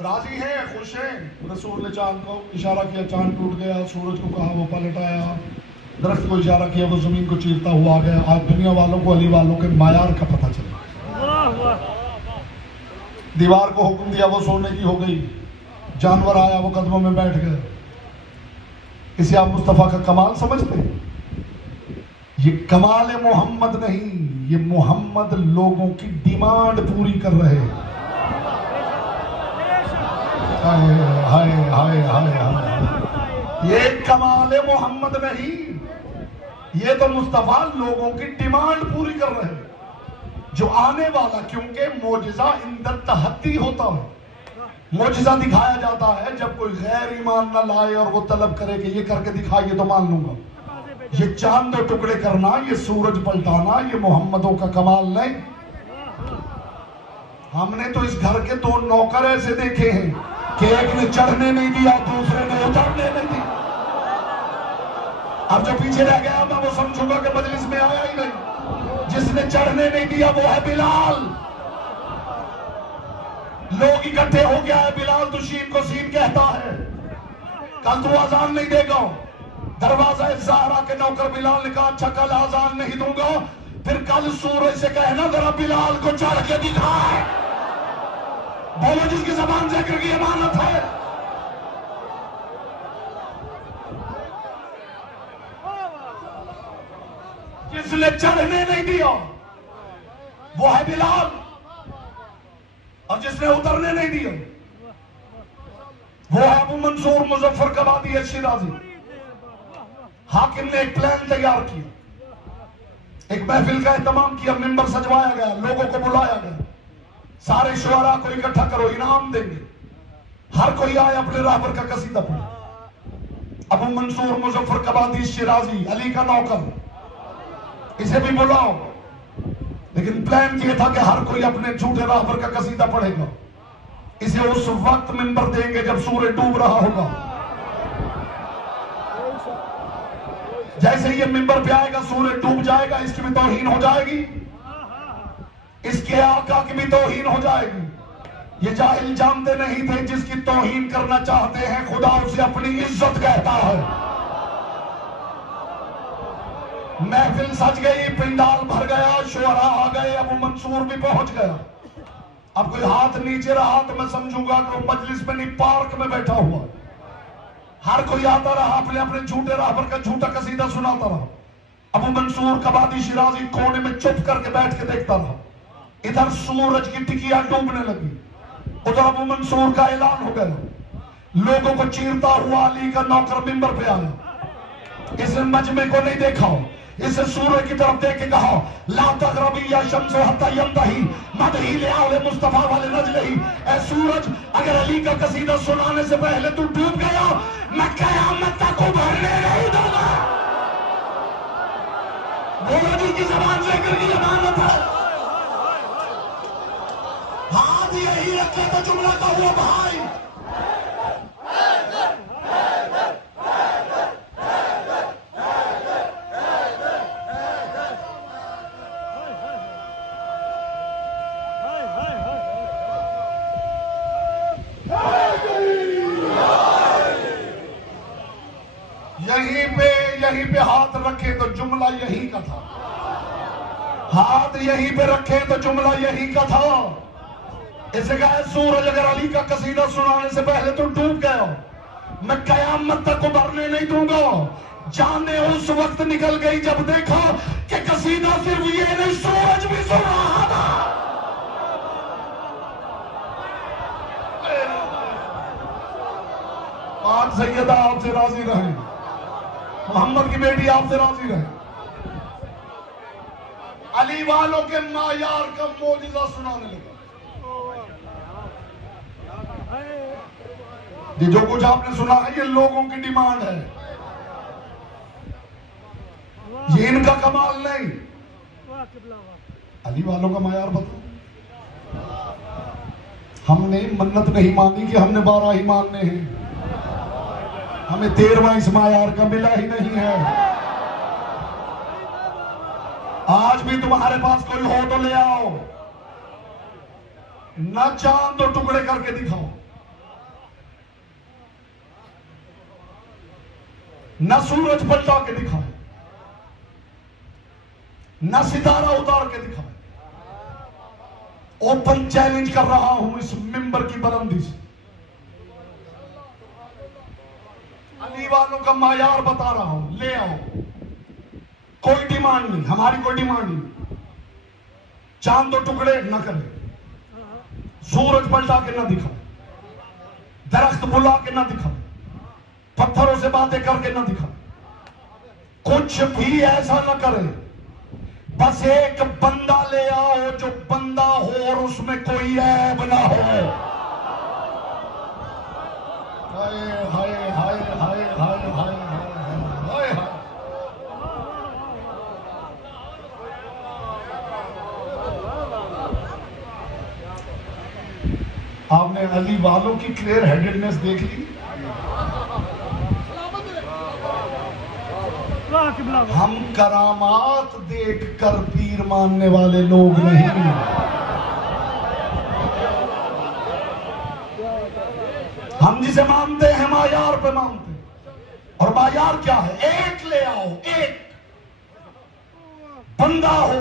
राजी हैं, खुश हैं? रसूल ने चांद को इशारा किया, चांद टूट गया। सूरज को कहा, वो पलट आया। दरख्त को इशारा किया, वो जमीन को चीरता हुआ आ गया। आज दुनिया वालों को अली वालों के मायार का पता चला। दीवार को हुक्म दिया, वो सोने की हो गई। जानवर आया, वो कदमों में बैठ गया। इसे आप मुस्तफा का कमाल समझते हैं? ये कमाल मोहम्मद नहीं, ये मोहम्मद लोगों की डिमांड पूरी कर रहे हैं। हाय हाय हाय हाय हाय। ये कमाल मोहम्मद नहीं, ये तो मुस्तफा लोगों की डिमांड पूरी कर रहे हैं। जो आने वाला, क्योंकि मोजिजा इंदर तहत्ती होता है। मोजिजा दिखाया जाता है जब कोई गैर ईमान न लाए और वो तलब करे कि ये करके दिखाइए तो मान लूंगा। ये चांद दो टुकड़े करना, ये सूरज पलटाना, ये मोहम्मदों का कमाल नहीं। हमने तो इस घर के 2 नौकर ऐसे देखे हैं कि एक ने चढ़ने नहीं दिया, दूसरे ने उतरने नहीं दिया। अब जो पीछे रह गया मैं वो समझूंगा कि मजलिस में आया ही नहीं। जिसने चढ़ने नहीं दिया वो है बिलाल। लोग इकट्ठे हो गया है, बिलाल तो शीन को सीन कहता है। कल तू आजान नहीं देगा। दरवाजा ज़हरा के नौकर बिलाल ने कहा अच्छा कल आजान नहीं दूंगा, फिर कल सूरज से कहना जरा बिलाल को चढ़ के दिखाए। बोलो जिसकी जबान जिक्र की अमानत है। जिसने चढ़ने नहीं दिया वो है बिलाल, और जिसने उतरने नहीं दिया वो है अबू मंसूर मुजफ्फर कबादी शिराजी। हाकिम ने एक प्लान तैयार किया, एक महफिल का एहतमाम किया, मिंबर सजवाया गया, लोगों को बुलाया गया। सारे शुअरा को इकट्ठा करो, इनाम देंगे। हर कोई आए अपने राहबर का कसीदा पढ़े। अबू मंसूर मुजफ्फर कबादी शिराजी, अली का नौकर, इसे भी बुलाओ। लेकिन प्लान ये था कि हर कोई अपने झूठे राहबर का कसीदा पढ़ेगा। इसे उस वक्त मिंबर देंगे जब सूरज डूब रहा होगा। जैसे ये मिंबर पे आएगा सूरज डूब जाएगा, इसकी भी तौहीन हो जाएगी, इसके आका की भी तौहीन हो जाएगी। ये जाहिल जानते नहीं थे जिसकी तौहीन करना चाहते हैं खुदा उसे अपनी इज्जत कहता है। महफिल सज गई, पिंडाल भर गया, शोहरा आ गए, अबू मंसूर भी पहुंच गया। अब कोई हाथ नीचे रहा तो मैं समझूंगा कि वो मजलिस में नहीं पार्क में बैठा हुआ। हर कोई आता रहा, अपने अपने झूठे राहबर का झूठा कसीदा सुनाता रहा। अबू मंसूर कबादी शिराजी कोने में चुप करके बैठ के देखता रहा। इधर सूरज की टिकिया डूबने लगी, उधर अबू मंसूर का ऐलान हो गया। लोगों को चीरता हुआ अली का नौकर मिंबर पे आया। इस मजमे को नहीं देखा, इसे सूरज की तरफ देख के कहा, ला तग़रबी या शम्स हत्ता यंतही मदही लिआले मुस्तफा वाले नजलही। ऐ सूरज, अगर अली का कसीदा सुनाने से पहले तू डूब गया, मैं क़यामत तक उभरने नहीं दूंगा। बोलो जी की जबान से जिक्र की जमानत है। हाथ यही रखे तो जुमला का हुआ भाई। यहीं पे हाथ रखे तो जुमला यही का था। हाथ यहीं पे रखे तो जुमला यही का था। इसे कहा, सूरज अगर अली का कसीदा सुनाने से पहले तो डूब गया, मैं कयामत तक उभरने नहीं दूंगा। जाने उस वक्त निकल गई जब देखा कि कसीदा सिर्फ ये नहीं, सूरज भी सुन रहा था। आज सैयदा आपसे राजी रहे, मोहम्मद की बेटी आपसे राजी रहे। अली वालों के मायार का मोजिजा सुनाने लगा। ये जो कुछ आपने सुना है ये लोगों की डिमांड है, ये इनका कमाल नहीं। अली वालों का मायार बताओ। हमने मन्नत नहीं मांगी कि हमने 12 ही मांगने हैं, हमें 13वां इस मायार का मिला ही नहीं है। आज भी तुम्हारे पास कोई हो तो ले आओ, न चांद तो टुकड़े करके दिखाओ, न सूरज पलटा के दिखाओ, न सितारा उतार के दिखाओ। ओपन चैलेंज कर रहा हूं इस मिंबर की बुलंदी से। अली वालों का मायार बता रहा हूं, ले आओ। कोई डिमांड नहीं, हमारी कोई डिमांड नहीं। चांद तो टुकड़े न करे, सूरज पलटा के न दिखाओ, दरख्त बुला के न दिखाओ, पत्थरों से बातें करके न दिखाओ, कुछ भी ऐसा न करे। बस एक बंदा ले आओ जो बंदा हो और उसमें कोई ऐब ना हो। हाय हाय हाय हाय हाय हाय हाय हाय। आपने अली वालों की क्लियर हेडेडनेस देख ली। हम करामात देखकर पीर मानने वाले लोग नहीं। हम जिसे मानते हैं मायार पे मानते हैं। और मायार क्या है? एक ले आओ, एक बंदा हो।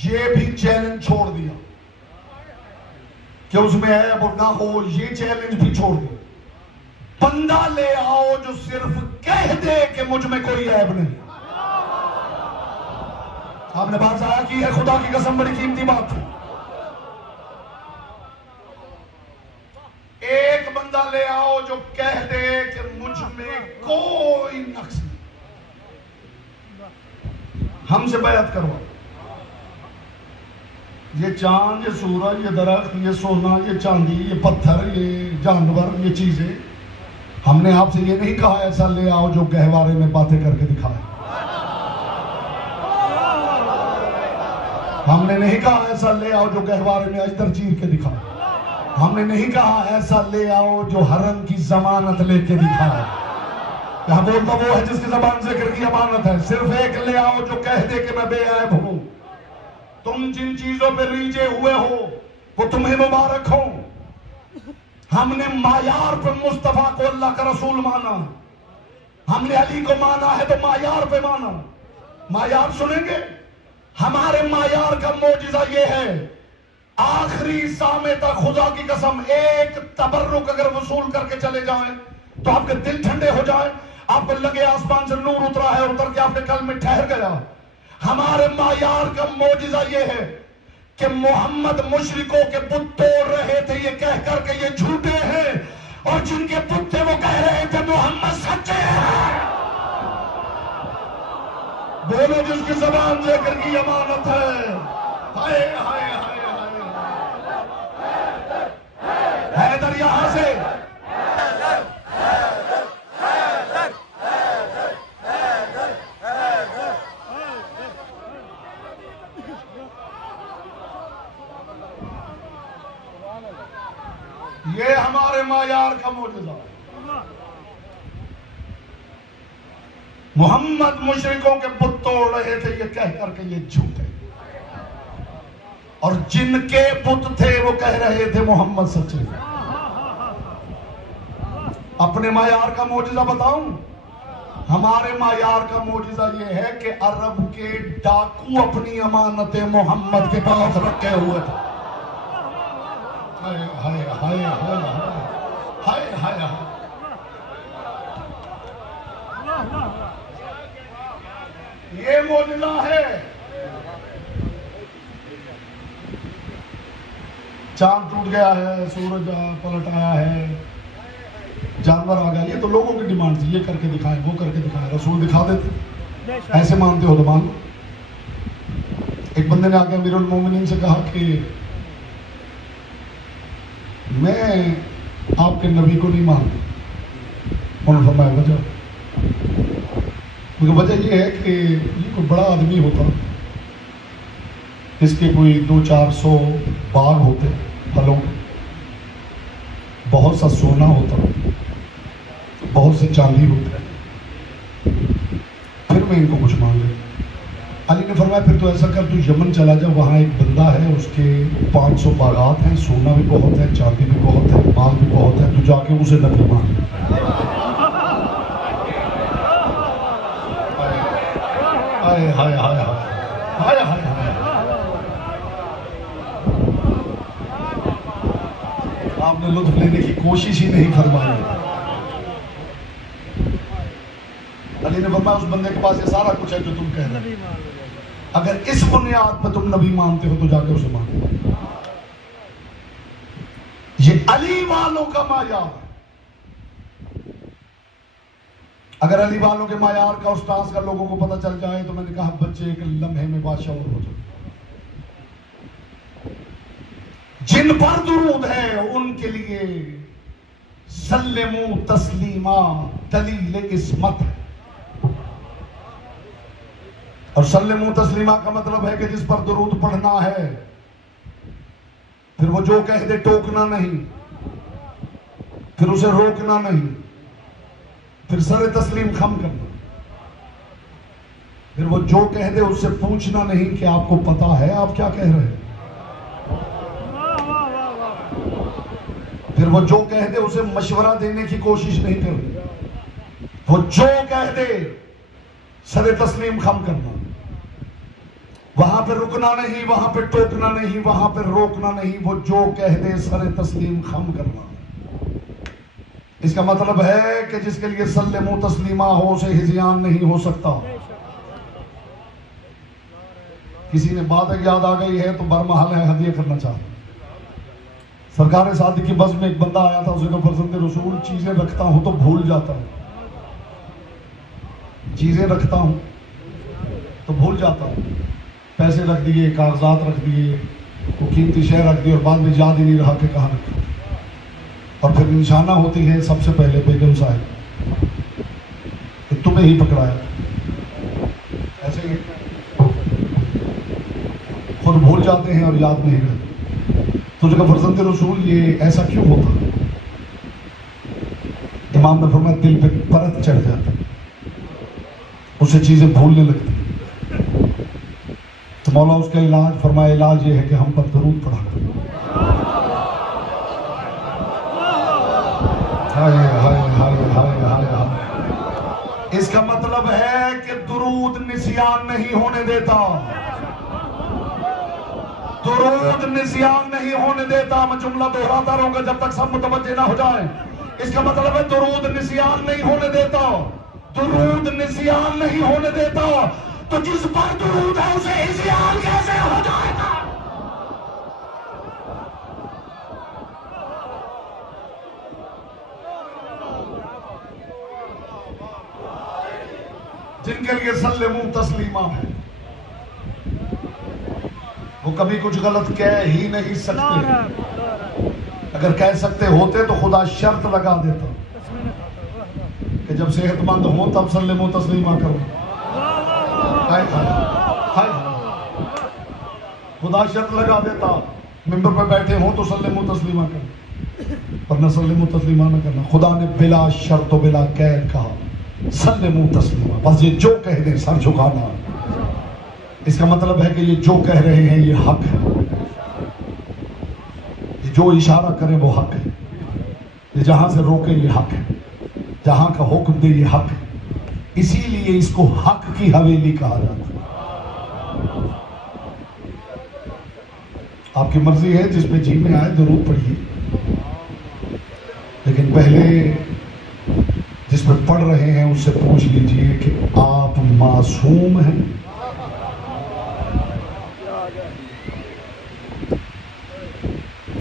ये भी चैलेंज छोड़ दिया कि उसमें ऐब ना हो, ये चैलेंज भी छोड़ दिया। बंदा ले आओ जो सिर्फ कह दे कि मुझ में कोई ऐब नहीं। आपने बात जाया की है, खुदा की कसम बड़ी कीमती बात है। एक बंदा ले आओ जो कह दे कि मुझ में कोई नक्स नहीं। हमसे बैत करवाओ। ये चांद, ये सूरज, ये दरख्त, ये सोना, ये चांदी, ये पत्थर, ये जानवर, ये चीजें, हमने आपसे ये नहीं कहा ऐसा ले आओ जो गहवारे में बातें करके दिखाए। हमने नहीं कहा ऐसा ले आओ जो गहवारे में अजदर चीर के दिखाए। हमने नहीं कहा ऐसा ले आओ जो हरम की जमानत लेके दिखाए। यहाँ बोलता वो है जिसकी जबान जिक्र की अमानत है। सिर्फ एक ले आओ जो कह दे कि मैं बेऐब हूं। तुम जिन चीजों पे रीझे हुए हो वो तुम्हें मुबारक हो। हमने मायार पे मुस्तफा को अल्लाह का रसूल माना। हमने अली को माना है तो मायार पे माना। मायार सुनेंगे, हमारे मायार का मौजिजा ये है, आखिरी सामे तक खुदा की कसम एक तबर्रुक अगर वसूल करके चले जाएं तो आपके दिल ठंडे हो जाए, आपको लगे आसमान से नूर उतरा है, उतर के आपके कल में ठहर गया। हमारे मायार का मौजिजा ये है कि मोहम्मद मुशरिकों के बुत तोड़ रहे थे ये कह कर के ये झूठे हैं, और जिनके बुत थे वो कह रहे थे मोहम्मद सच्चे हैं। बोलो जिसकी जबान जिक्र की अमानत है। हाय हाय हाय हाय हैदर यहां से ये हमारे मायार का मौजूदा। मोहम्मद मुशरिकों के बुत तोड़ रहे थे ये कह करके ये झूठे, और जिनके बुत थे वो कह रहे थे मोहम्मद सच्चे। अपने मायार का मौजूदा बताऊं, हमारे मायार का मौजूदा ये है कि अरब के डाकू अपनी अमानतें मोहम्मद के पास रखे हुए थे। हाय हाय हाय हाय हाय हाय हाय। ये मौजूदा है। चांद टूट गया है, सूरज पलट आया है, जानवर आ गया, ये तो लोगों की डिमांड थी, ये करके दिखाएं वो करके दिखाएं। रसूल दिखा देते, ऐसे मानते हो तो मान लो। एक बंदे ने आके अमीरुल मोमिनीन से कहा कि मैं आपके नबी को नहीं मानता। उन्होंने फरमाया वजह? क्योंकि वजह ये है कि ये कोई बड़ा आदमी होता, इसके कोई 200-400 बाग होते फलों, बहुत सा सोना होता, बहुत से चांदी होते, फिर मैं इनको कुछ मांग ले। अली ने फरमाया फिर तो ऐसा कर, तू यमन चला जा, वहाँ एक बंदा है, उसके 500 बागात हैं, सोना भी बहुत है, चांदी भी बहुत है, माल भी बहुत है, तू जाके उसे नबी मान। हाय हाय हाय हाय हाय हाय। आपने लुत्फ लेने की कोशिश ही नहीं फरमाई। अली ने फरमाया उस बंदे के पास ये सारा कुछ है जो तुम कह रहे हो, अगर इस बुनियाद पर तुम नबी मानते हो तो जाके उसे मानो। ये अली वालों का मायार। अगर अली वालों के मायार का उस्ताद का लोगों को पता चल जाए तो मैंने कहा बच्चे एक लम्हे में बादशाह हो जाए। जिन पर दुरूद है उनके लिए सल्लमू तस्लीमा दलील इस्मत है। और सल्लमू तस्लीमा का मतलब है कि जिस पर दुरूद पढ़ना है फिर वो जो कह दे टोकना नहीं, फिर उसे रोकना नहीं, फिर सर तस्लीम खम करना, फिर वो जो कह दे उससे पूछना नहीं कि आपको पता है आप क्या कह रहे हैं, फिर वो जो कह दे उसे मशवरा देने की कोशिश नहीं करनी, वो जो कह दे सर तस्लीम खम करना, वहां पे रुकना नहीं, वहां पे टोकना नहीं, वहां पे रोकना नहीं, वो जो कह दे सर तस्लीम खम करना। इसका मतलब है कि जिसके लिए सल्लमू तस्लीमा हो उसे हिज़यान नहीं हो सकता। किसी ने बात याद आ गई है तो बरमहल है हदिया करना चाहता। सरकार सादिक की बस में एक बंदा आया था, उसे तो फर्जंद रसूल चीजें रखता हूं तो भूल जाता हूं, चीजें रखता हूं तो भूल जाता हूं, पैसे रख दिए, कागजात रख दिए, वो कीमती शय रख दिए और बाद में याद ही नहीं रहा कि कहाँ रखा। और फिर निशाना होती है सबसे पहले बेगम साहब कि तुम्हें ही पकड़ाया। ऐसे ही खुद भूल जाते हैं और याद नहीं रहते। तो जब फरजंद रसूल ये ऐसा क्यों होता? इमाम ने फरमाया दिल पे परत चढ़ जाती, उसे चीजें भूलने लगती। तो मौला उसका इलाज फरमाया, इलाज ये है कि हम पर दरूद पढ़ा करो। हाय हाय हाय हाय हाय हाय। इसका मतलब है कि दुरूद निसियान नहीं होने देता, दुरूद निसियान नहीं होने देता। मैं जुमला दोहराता रहूंगा जब तक सब मुतवज्जे ना हो जाए। इसका मतलब है दुरूद निसियान नहीं होने देता, दुरूद निसियान नहीं होने देता। तो जिस पर दुरूद है उसे निसियान कैसे हो जाएगा? जिनके लिए सल्लमू तस्लीमा है वो कभी कुछ गलत कह ही नहीं सकते। अगर कह सकते होते तो खुदा शर्त लगा देता कि जब सेहतमंद हो तब सल्लमू तस्लीमा करो। हाय हाय हाय, खुदा शर्त लगा देता, मिंबर पर बैठे हो तो सल्लमू तस्लीमा करो, वरना सल्लमू तस्लीमा न करना। खुदा ने बिला शर्त बिला कैद कहा सल्लमू तस्लीमा, बस ये जो कह दे सर झुकाना। इसका मतलब है कि ये जो कह रहे हैं ये हक है, ये जो इशारा करें वो हक है, ये जहां से रोके ये हक है, जहां का हुक्म दे ये हक है। इसीलिए इसको हक की हवेली कहा जाता है। आपकी मर्जी है जिस पे जी में आए दुरूद पढ़िए, लेकिन पहले जिस पे पढ़ रहे हैं उससे पूछ लीजिए कि आप मासूम हैं?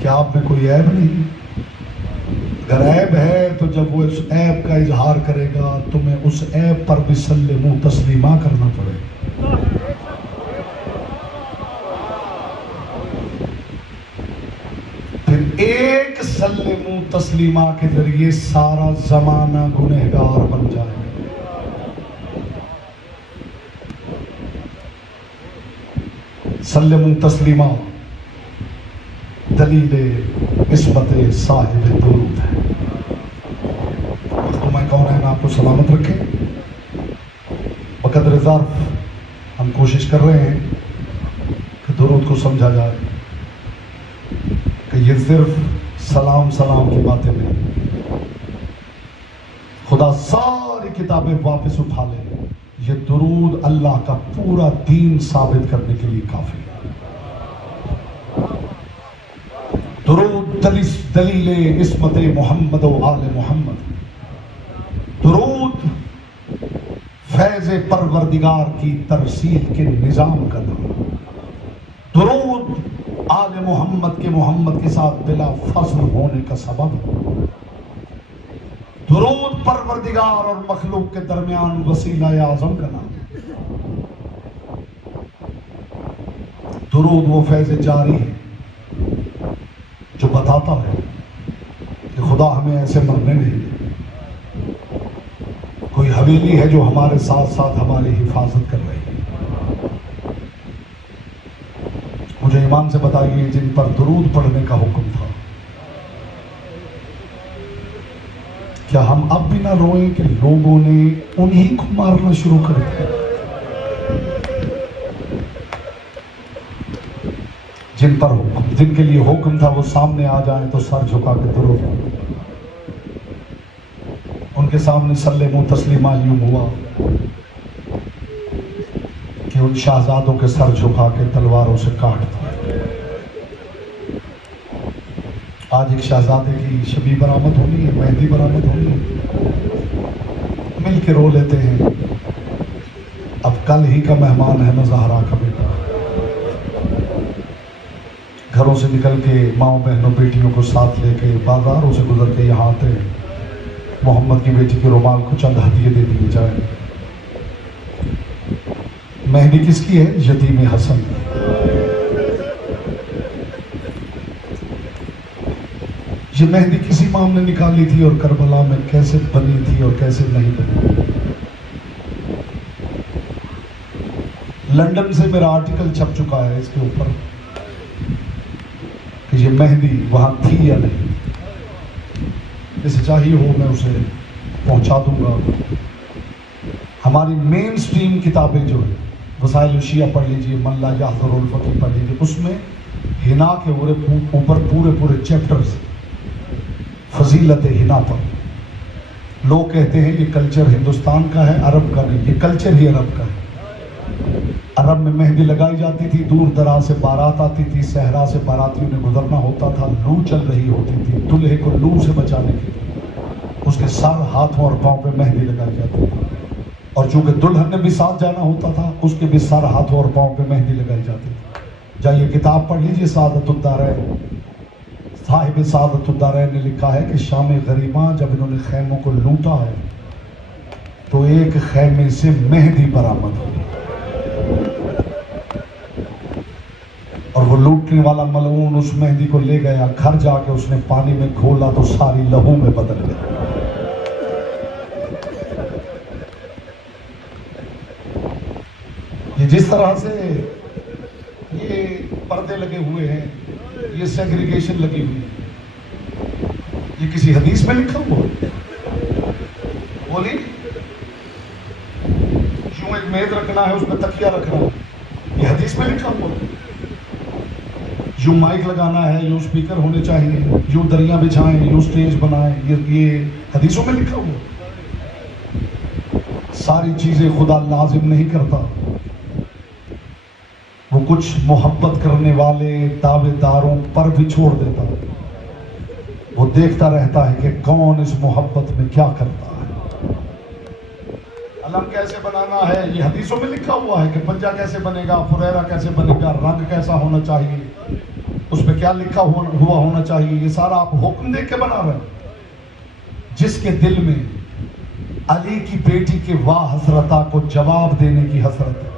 क्या आप में कोई ऐब नहीं? अगर ऐब है तो जब वो उस ऐब का इजहार करेगा तुम्हें उस ऐब पर भी सल्लमू तस्लीमा करना पड़ेगा। फिर एक सल्लमू तस्लीमा के जरिए सारा जमाना गुनहगार बन जाएगा। सल्लमू तस्लीमा दलीले इस्मत साहिब दुरूद है। तो मैं कौन है ना आपको सलामत रखे। बकदर ज़र्फ़ हम कोशिश कर रहे हैं कि दुरूद को समझा जाए कि ये सिर्फ सलाम सलाम की बातें नहीं। खुदा सारी किताबें वापस उठा ले, ये दुरूद अल्लाह का पूरा दीन साबित करने के लिए काफी है। दुरूद दलीले इस्मत मोहम्मद व आले मोहम्मद, दुरूद फैज़ परवरदिगार की तरसील के निज़ाम का नाम, दुरूद आले मोहम्मद के साथ बिला फस्ल होने का सबब, दुरूद परवरदिगार और मखलूक के दरमियान वसीला आज़म का नाम, दुरूद वो फैज़ जारी है जो बताता है कि खुदा हमें ऐसे मरने नहीं दे। कोई हवेली है जो हमारे साथ साथ हमारी हिफाजत कर रही है। मुझे ईमान से बताइए जिन पर दुरूद पढ़ने का हुक्म था, क्या हम अब भी ना रोएं कि लोगों ने उन्हीं को मारना शुरू कर दिया? जिन पर हुक्म, जिनके लिए हुक्म था वो सामने आ जाए तो सर झुका के दुरूद, उनके सामने सल्लमू तस्लीमा यूं हुआ कि उन शहजादों के सर झुका के तलवारों से काट दिया। आज एक शहजादे की शबी बरामद होनी है, मेहंदी बरामद होनी है, मिल के रो लेते हैं। अब कल ही का मेहमान है ज़हरा का बेटा। घरों से निकल के माओ बहनों बेटियों को साथ लेके बाजारों से गुजर के यहाँ आते हैं। मोहम्मद की बेटी के रुमाल को चंद हदिये दे दिए जाए। मेहंदी किसकी है? यतीम हसन। ये मेहंदी किसी इमाम ने निकाली थी और करबला में कैसे बनी थी और कैसे नहीं बनी। लंदन से मेरा आर्टिकल छप चुका है इसके ऊपर कि ये मेहंदी वहां थी या नहीं। जिसे चाहिए हो मैं उसे पहुंचा दूंगा। हमारी मेन स्ट्रीम किताबें जो है वसाइल शिया पढ़ लीजिए, मल्ला याहज़ुरुल फ़क़ीह पढ़ लीजिए, उसमें हिना के ऊपर पूरे पूरे चैप्टर्स फजीलत हिना पर। लोग कहते हैं ये कल्चर हिंदुस्तान का है, अरब का नहीं। ये कल्चर ही अरब का है। अरब में मेहंदी लगाई जाती थी, दूर दराज से बारात आती थी, सहरा से बारातियों ने गुजरना होता था, लू चल रही होती थी, दूल्हे को लू से बचाने के लिए उसके सर, हाथों और पाँव पे मेहंदी लगाई जाती थी। और चूंकि दुल्हन ने भी साथ जाना होता था, उसके भी सर, हाथों और पाँव पे मेहंदी लगाई जाती थी। जाइए किताब पढ़ लीजिए, सादतुद्दारैन, साहिब सादतुद्दारैन ने लिखा है कि शाम गरीबा जब इन्होंने खैमों को लूटा है तो एक खैमे से मेहंदी बरामद हुई और वो लूटने वाला मलऊन उस मेहंदी को ले गया, घर जाके उसने पानी में घोला तो सारी लहू में बदल गई। ये जिस तरह से ये पर्दे लगे हुए हैं, ये सेग्रीगेशन लगी हुई है, ये किसी हदीस में लिखा हुआ? बोली यूं एक मेज रखना है, उसमें तकिया रखना है, ये हदीस में लिखा हुआ? यूं माइक लगाना है, यूं स्पीकर होने चाहिए, यूं दरिया बिछाएं, यूं स्टेज बनाएं, ये हदीसों में लिखा हुआ? सारी चीजें खुदा लाजिम नहीं करता, वो कुछ मोहब्बत करने वाले दावेदारों पर भी छोड़ देता है। वो देखता रहता है कि कौन इस मोहब्बत में क्या करता है। अलम कैसे बनाना है, ये हदीसों में लिखा हुआ है कि पंजा कैसे बनेगा, फुरेरा कैसे बनेगा, रंग कैसा होना चाहिए, उस पर क्या लिखा हुआ होना चाहिए, ये सारा आप हुक्म देख के बना रहे हैं। जिसके दिल में अली की बेटी के वाह हसरता को जवाब देने की हसरत है,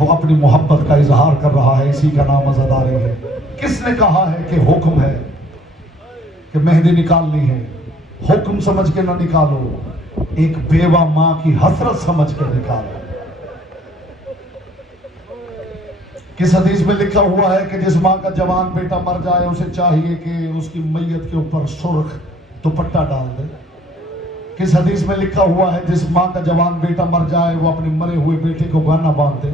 वो अपनी मोहब्बत का इजहार कर रहा है, इसी का नाम अज़ादारी है। किसने कहा है कि हुक्म है कि मेहंदी निकालनी है? हुक्म समझ के ना निकालो, एक बेवा मां की हसरत समझ के निकालो। किस हदीस में लिखा हुआ है कि जिस मां का जवान बेटा मर जाए उसे चाहिए कि उसकी मैयत के ऊपर सुर्ख दुपट्टा डाल दे? किस हदीस में लिखा हुआ है जिस मां का जवान बेटा मर जाए वो अपने मरे हुए बेटे को गाना बांध दे?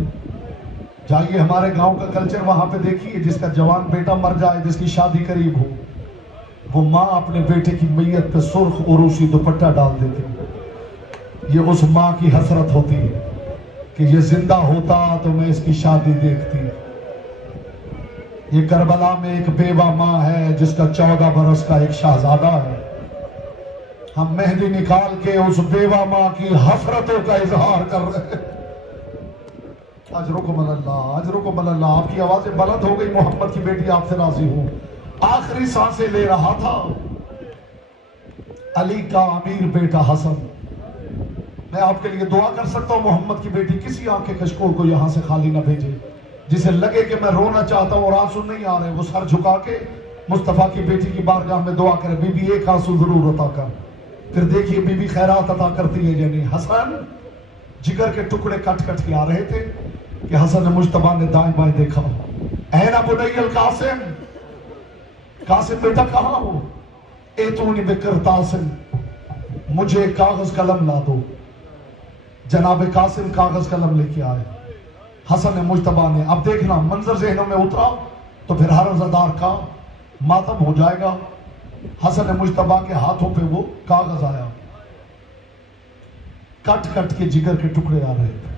जाइए हमारे गांव का कल्चर वहां पे देखिए, जिसका जवान बेटा मर जाए, जिसकी शादी करीब हो, वो माँ अपने बेटे की मैयत पे सुर्ख उरूसी दुपट्टा डाल देती। ये उस माँ की हसरत होती है कि ये जिंदा होता तो मैं इसकी शादी देखती। ये करबला में एक बेवा माँ है जिसका 14 बरस का एक शहजादा है। हम मेहंदी निकाल के उस बेवा माँ की हसरतों का इजहार कर रहे हैं। अजरुकुमुल्लाह, अजरुकुमुल्लाह। आपकी आवाजें बुलंद हो गई, मोहम्मद की बेटी आपसे राजी हूं। आखिरी सांसें ले रहा था अली का अमीर बेटा हसन। मैं आपके लिए दुआ कर सकता हूं, मोहम्मद की बेटी किसी आंखें कशकोर को यहां से खाली ना भेजे। जिसे लगे कि मैं रोना चाहता हूं और आंसू नहीं आ रहे, वो सर झुका के मुस्तफा की बेटी की बारगाह में दुआ करे, बीबी एक आंसू जरूर अता कर। फिर देखिए बीबी खैरात अता करती है या नहीं। हसन जिगर के टुकड़े कट कट के आ रहे थे कि हसन मुश्तबा ने दाएं बाएं देखा। ऐना बुनैयल कासिम, कासिम बेटा कहाँ हो? एतूनी बिकरतासिम, मुझे कागज कलम ला दो। जनाब कासिम कागज कलम लेके आए। हसन मुश्तबा ने, अब देखना मंजर ज़हनों में उतरा तो फिर हर अज़ादार का मातम हो जाएगा। हसन मुश्तबा के हाथों पे वो कागज आया, कट कट के जिगर के टुकड़े आ रहे थे,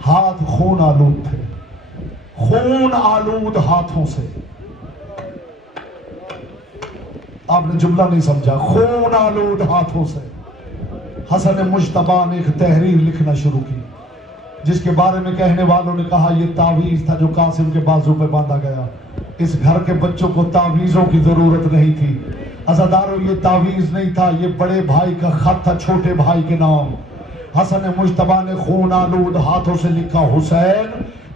हाथ खून आलूद थे, खून आलूद हाथों से। आपने जुमला नहीं समझा, खून आलूद हाथों से हसन मुश्तबा ने एक तहरीर लिखना शुरू की, जिसके बारे में कहने वालों ने कहा यह तावीज था जो कासिम के बाजू पे बांधा गया। इस घर के बच्चों को तावीजों की जरूरत नहीं थी। अज़ादारों, ये तावीज नहीं था, ये बड़े भाई का खत था छोटे भाई के नाम। हसन मुश्तबा ने खून आलूद हाथों से लिखा, हुसैन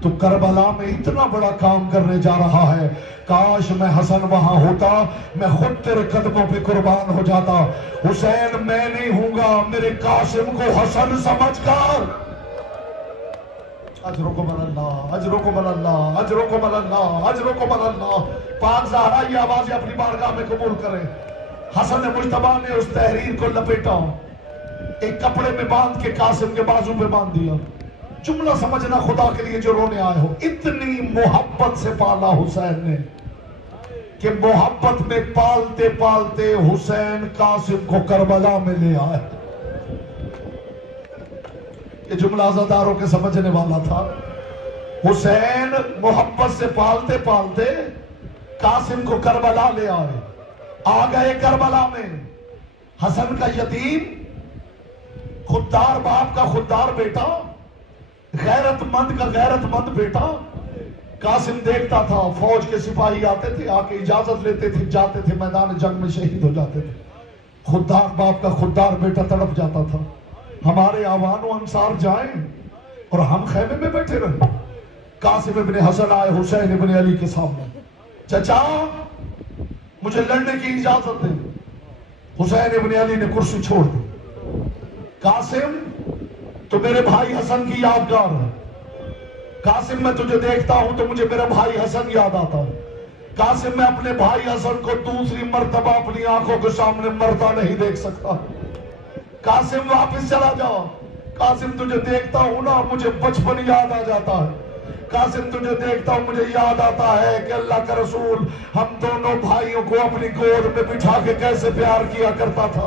तो करबला में इतना बड़ा काम करने जा रहा है, काश मैं हसन वहां होता, मैं खुद तेरे कदमों पे कुर्बान हो जाता। हुसैन मैं नहीं हूंगा, मेरे कासिम को हसन समझकर अजरुकुम अल्लाह, अजरुकुम अल्लाह, अजरुकुम अल्लाह, अजरुकुम अल्लाह। पाक ज़हरा ये आवाज़ें अपनी बारगाह में कबूल करें। हसन मुज्तबा ने उस तहरीर को लपेटा, एक कपड़े में बांध के कासिम के बाजू पे बांध दिया। जुमला समझना खुदा के लिए जो रोने आए हो, इतनी मोहब्बत से पाला हुसैन ने कि मोहब्बत में पालते पालते हुसैन कासिम को करबला में ले आए। ये जुमला आज़ादारों के समझने वाला था। हुसैन मोहब्बत से पालते पालते कासिम को करबला ले आए। आ गए करबला में, हसन का यतीम, खुददार बाप का खुददार बेटा, गैरतमंद का गैरतमंद बेटा। कासिम देखता था, फौज के सिपाही आते थे, आके इजाजत लेते थे, जाते थे मैदान जंग में, शहीद हो जाते थे। खुददार बाप का खुददार बेटा तड़प जाता था, हमारे आवानो अंसार जाएं और हम खैमे में बैठे रहे। कासिम इब्ने हसन आए हुसैन इब्ने अली के सामने, चचा मुझे लड़ने की इजाजत दे। हुसैन इब्ने अली ने कुर्सी छोड़ दी। कासिम तो मेरे भाई हसन की यादगार है। कासिम मैं तुझे देखता हूं तो मुझे मेरा भाई हसन याद आता है। कासिम मैं अपने भाई हसन को दूसरी मर्तबा अपनी आंखों के सामने मरता नहीं देख सकता। कासिम वापस चला जाओ। कासिम तुझे देखता हूं ना, मुझे बचपन याद आ जाता है। कासिम तुझे देखता हूं, मुझे याद आता है कि अल्लाह का रसूल हम दोनों भाइयों को अपनी गोद में बिठा के कैसे प्यार किया करता था।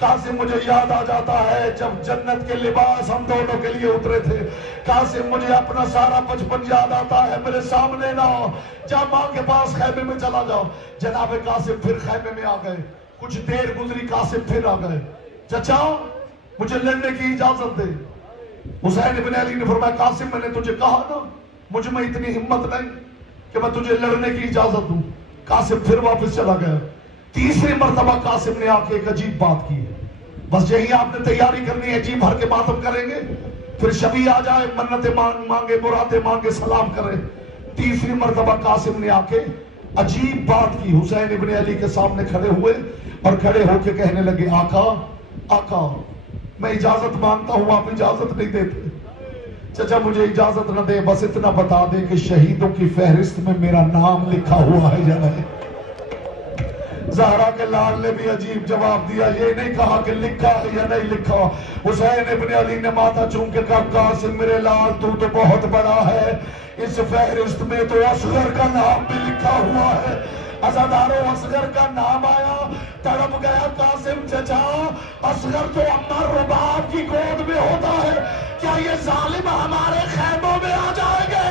कासिम मुझे याद आ जाता है जब जन्नत के लिबास हम दोनों के लिए उतरे थे। कासिम मुझे अपना सारा बचपन याद आता है। मेरे सामने ना हो, जा मां के पास खैमे में चला जाओ। जनाब कासिम फिर खैमे में आ गए। कुछ देर गुजरी, कासिम फिर आ गए। चचा मुझे लड़ने की इजाजत दे। हुसैन इब्ने अली ने फरमाया, कासिम मैंने तुझे कहा ना, मुझ में इतनी हिम्मत नहीं कि मैं तुझे लड़ने की इजाजत दूं। कासिम फिर वापस चला गया। तीसरी मर्तबा कासिम ने आके एक अजीब बात की है, बस यही आपने तैयारी करनी है, जी भर के मातम करेंगे, फिर शबी आ जाए, मन्नतें मांगे, मुरादें मांगे, सलाम करे। तीसरी मर्तबा कासिम ने आके अजीब बात की। हुसैन इब्ने अली के सामने खड़े हुए और खड़े होके कहने लगे, आका आका मैं इजाजत मांगता हूं, आप इजाजत नहीं देते। चचा मुझे इजाजत न दे, बस इतना बता दे कि शहीदों की फहरिस्त में मेरा नाम लिखा हुआ है या नहीं। ज़हरा के लाल ने भी अजीब जवाब दिया, ये नहीं कहा कि लिखा है या नहीं लिखा। हुसैन इब्ने अली ने माथा चूम के कहा, कासिम मेरे लाल तू तो बहुत बड़ा है, इस फहरिस्त में तो असगर का नाम भी लिखा हुआ है। अज़ादारों असगर का नाम आया, तड़प गया कासिम। चचा असगर तो अम्मा रुबाब की गोद में होता है, क्या ये जालिम हमारे खैमों में आ जाएंगे?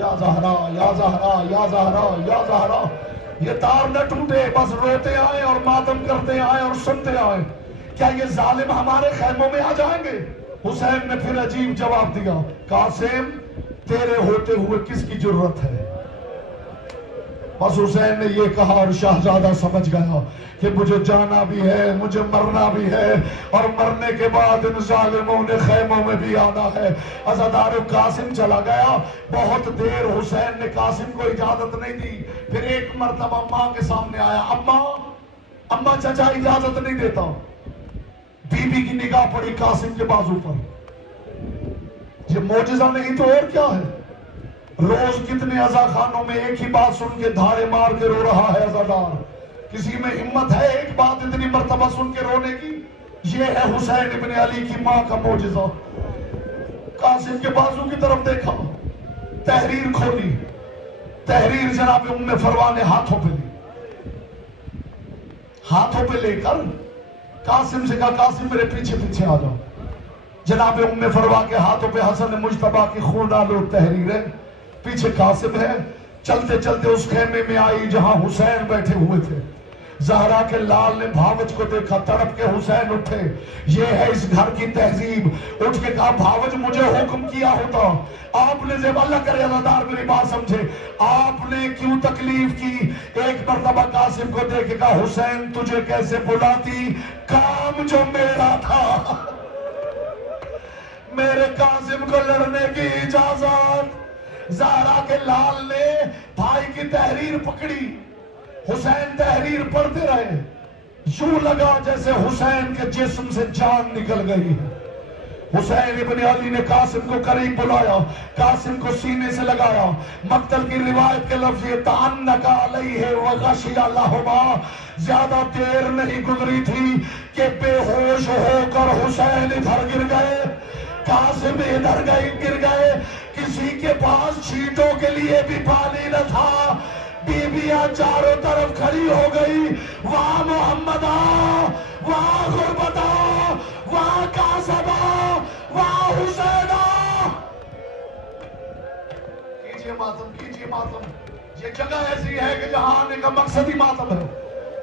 या ज़हरा या ज़हरा या ज़हरा या ज़हरा, ये तार न टूटे, बस रोते आए और मातम करते आए और सुनते आए, क्या ये जालिम हमारे खैमों में आ जाएंगे? हुसैन ने फिर अजीब जवाब दिया, कासिम तेरे होते हुए किसकी जरूरत है? बस हुसैन ने ये कहा और शाहजादा समझ गया कि मुझे जाना भी है, मुझे मरना भी है, और मरने के बाद इन जालिमों ने खैमों में भी आना है। अज़ादारों कासिम चला गया। बहुत देर हुसैन ने कासिम को इजाजत नहीं दी। फिर एक मर्तबा मां के सामने आया, अम्मा अम्मा चचा इजाजत नहीं देता। बीबी की निगाह पड़ी कासिम के बाजू पर। ये मोजिजा नहीं तो और क्या है? रोज कितने अज़ा खानों में एक ही बात सुन के धारे मार के रो रहा है अज़ादार। किसी में हिम्मत है एक बात इतनी मर्तबा सुन के रोने की? ये है हुसैन इब्ने अली की मां का मोजिजा। कासिम के बाजू की तरफ देखा, तहरीर खोली, तहरीर जनाब उम्मे फरवा ने हाथों पे ली। हाथों पे लेकर कासिम से कहा, कासिम मेरे पीछे पीछे आ जाओ। जनाब उम्मे फरवा के हाथों पे हसन मुज्तबा की खून आलूद तहरीर है, पीछे कासिम है। चलते चलते उस खेमे में आई जहां हुसैन बैठे हुए थे। ज़हरा के लाल ने भावज को देखा, तड़प के हुसैन उठे। ये है इस घर की तहजीब। उठ के कहा, भावज मुझे हुक्म किया होता, आपने जब अल्लाह करे अज़ादार मेरी बात समझे, आपने क्यों तकलीफ की? एक मर्तबा कासिम को देख के कहा, हुसैन तुझे कैसे बुलाती, काम जो मेरा था। मेरे कासिम कासिम को लड़ने की इजाजत। ज़हरा के लाल ने भाई की तहरीर पकड़ी, हुसैन तहरीर पढ़ते रहे। यूं लगा जैसे हुसैन के जिस्म से जान निकल गई है। हुसैन इब्न अली ने कासिम को करीब बुलाया, कासिम को सीने से लगाया। मक्तल की रिवायत के लफ्ज़ ये तान्नका अलैहि व गशिया लहुमा, ज्यादा देर नहीं गुजरी थी कि बेहोश होकर हुसैन इधर गिर गए, कासिम इधर गिर गए। किसी के पास छींटों के लिए भी पानी न था। बीबियां चारों तरफ खड़ी हो गई, वाह मोहम्मदा, वाह गुरबता, वाह कासबा, वाह हुसैना। कीजिए मातम, कीजिए मातम। ये जगह ऐसी है कि यहाँ आने का मकसद ही मातम है।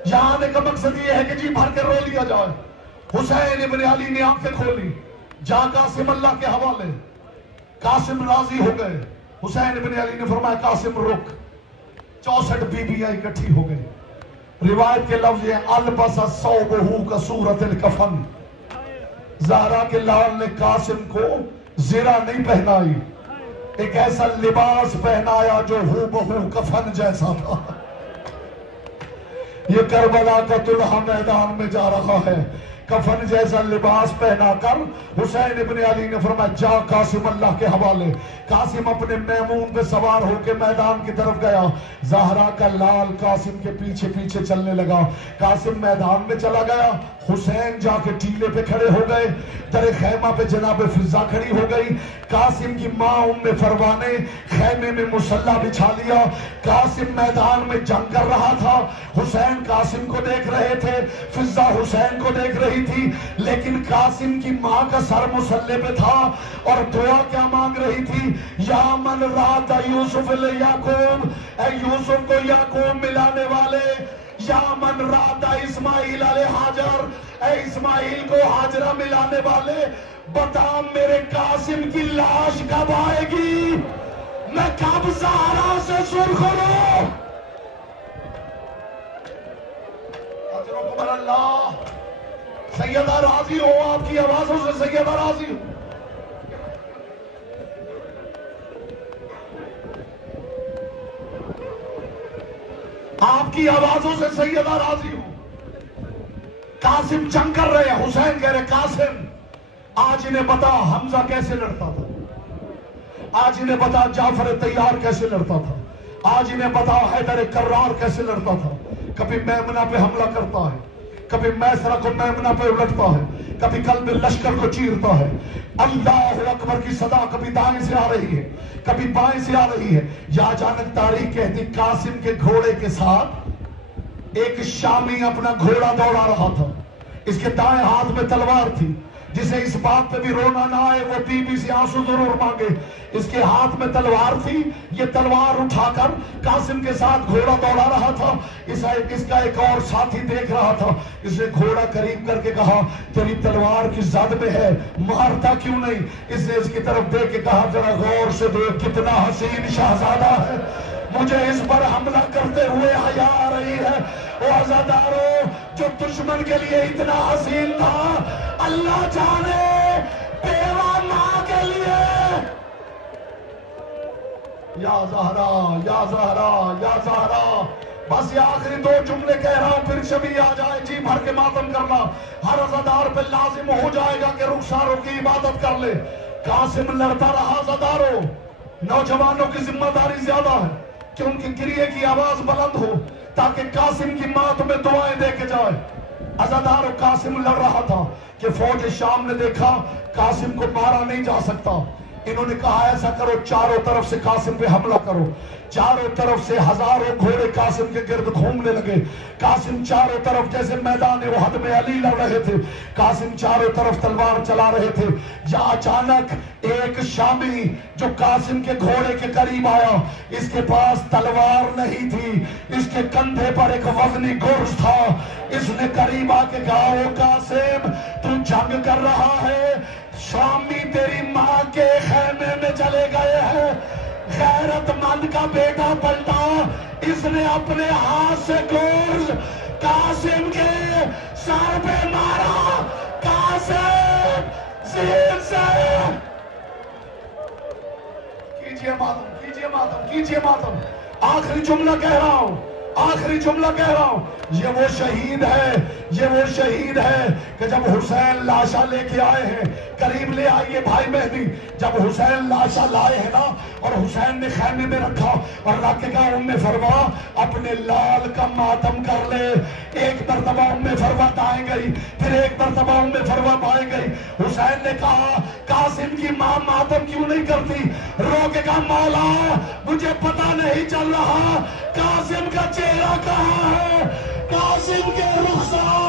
यहाँ आने का मकसद ये है कि जी भर के रो लिया जाए। हुसैन इब्न अली ने आंखें खोली, जा कासिम अल्लाह के हवाले। कासिम राजी हो गए। हुसैन इब्न अली ने फरमाया कासिम रुक। 64 बीबियां इकट्ठी हो गई। रिवायत के लफ्ज है अलबसा सौबहू का सूरतिल कफन। ज़हरा के लाल ने कासिम को ज़िरा नहीं पहनाई, एक ऐसा लिबास पहनाया जो हूबहू कफन जैसा था। ये करबला का दुल्हा मैदान में जा रहा है, कफन जैसा लिबास पहनाकर हुसैन इब्न अली ने फरमाया जा कासिम अल्लाह के हवाले। कासिम अपने मैमून पे सवार होकर मैदान की तरफ गया। ज़हरा का लाल कासिम के पीछे पीछे चलने लगा। कासिम मैदान में चला गया, हुसैन जाके टीले पे खड़े हो गए। दरे खैमा पे जनाब फिजा खड़ी हो गई। कासिम की माँ उम्मे फरवा ने खैमे में मुसल्ला बिछा लिया। कासिम मैदान में जंग कर रहा था। हुसैन कासिम को देख रहे थे, फिजा हुसैन को देख रही थी। लेकिन कासिम की माँ का सर मुसल्ले पे था और दुआ क्या मांग रही थी, या मन रात यूसुफ याकूब, ऐ यूसुफ को याकूब मिलाने वाले, या मन राता इस्माइल अले हाजर, ऐ इस्माइल को हाजरा मिलाने वाले, बता मेरे कासिम की लाश कब आएगी, मैं कब ज़हरा से सुर्ख लूं। अल्लाह सैयदा राजी हो, आपकी आवाजों से सैयदा राजी हो। आपकी आवाजों से सैयदा राजी हो। कासिम जंग कर रहे हैं। हुसैन कह रहे कासिम आज इन्हें बता हमजा कैसे लड़ता था, आज इन्हें बता जाफर तैयार कैसे लड़ता था, आज इन्हें बता हैदर कर्रार कैसे लड़ता था। कभी मैमना पे हमला करता है, कभी मैसरा को मैमना पे उलटता है, कभी कल्ब लश्कर को चीरता है। अल्लाह अकबर की सदा कभी दाएं से आ रही है, कभी बाएं से आ रही है। या अचानक तारीख कहती कासिम के घोड़े के साथ एक शामी अपना घोड़ा दौड़ा रहा था। इसके दाएं हाथ में तलवार थी। जिसे इस बात पे भी रोना ना आए वो बीबी से आंसू जरूर मांगे। इसके हाथ में तलवार थी, ये तलवार उठाकर कासिम के साथ घोड़ा दौड़ा रहा था। इसका एक और साथी देख रहा था। इसने घोड़ा करीब करके कहा तेरी तलवार की जद में है, मारता क्यों नहीं। इसने इसकी तरफ देख के कहा जरा गौर से देख कितना हसीन शहजादा है, मुझे इस पर हमला करते हुए हया आ रही है। वो आजादारों जो दुश्मन के लिए इतना हसीन था, अल्लाह जाने बेवा मां के लिए। या ज़हरा, या ज़हरा, या ज़हरा। बस ये आखिरी 2 जुमले कह रहा हूं, फिर शबी आ जाए जी भर के मातम करना। हर अज़ादार पे लाजिम हो जाएगा कि रुखसारों की इबादत कर ले। कासिम लड़ता रहा। अज़ादारों नौजवानों की जिम्मेदारी ज्यादा है कि उनकी गिरिए की आवाज बुलंद हो ताकि कासिम की मां तुम्हें दुआएं दे के जाए। अज़ादारों कासिम लड़ रहा था कि फौज शाम ने देखा कासिम को मारा नहीं जा सकता। इन्होंने कहा ऐसा करो चारों तरफ से कासिम पे हमला करो। चारों तरफ से हजारों घोड़े कासिम के गिर्द घूमने लगे। कासिम चारों तरफ जैसे मैदान उहद में अली लड़ रहे थे, कासिम चारों तरफ तलवार चला रहे थे। या अचानक एक शामी जो कासिम के घोड़े के करीब आया, इसके पास तलवार नहीं थी, इसके कंधे पर एक वजनी गुर्ज था। इसने करीब आके कहा ओ कासिम तू जंग कर रहा है, शामी तेरी मां के खैमे में चले गए हैं। गैरतमंद का बेटा पलटा, इसने अपने हाथ से गुर्ज कासिम के सर पे मारा। कासिम जीन से मातम, कीजिए मातम। आखिरी जुमला कह रहा हूं, आखिरी जुमला कह रहा हूं, ये वो शहीद है, ये वो शहीद है कि जब हुसैन लाशा लेके आए हैं, करीब ले आइए भाई मेहदी, जब हुसैन लाशा लाए हैं ना और हुसैन ने खैमे में रखा और रख के कहा उम्मे फरवा अपने लाल का मातम कर ले। एक मरतबा उम्मे फरवा दाएं गई, फिर एक मरतबा उम्मे फरवा बाएं गई। हुसैन ने कहा कासिम की मां मातम क्यों नहीं करती? रो के कहा मौला मुझे पता नहीं चल रहा कासिम का चेहरा कहां है, कासिम के रुखसार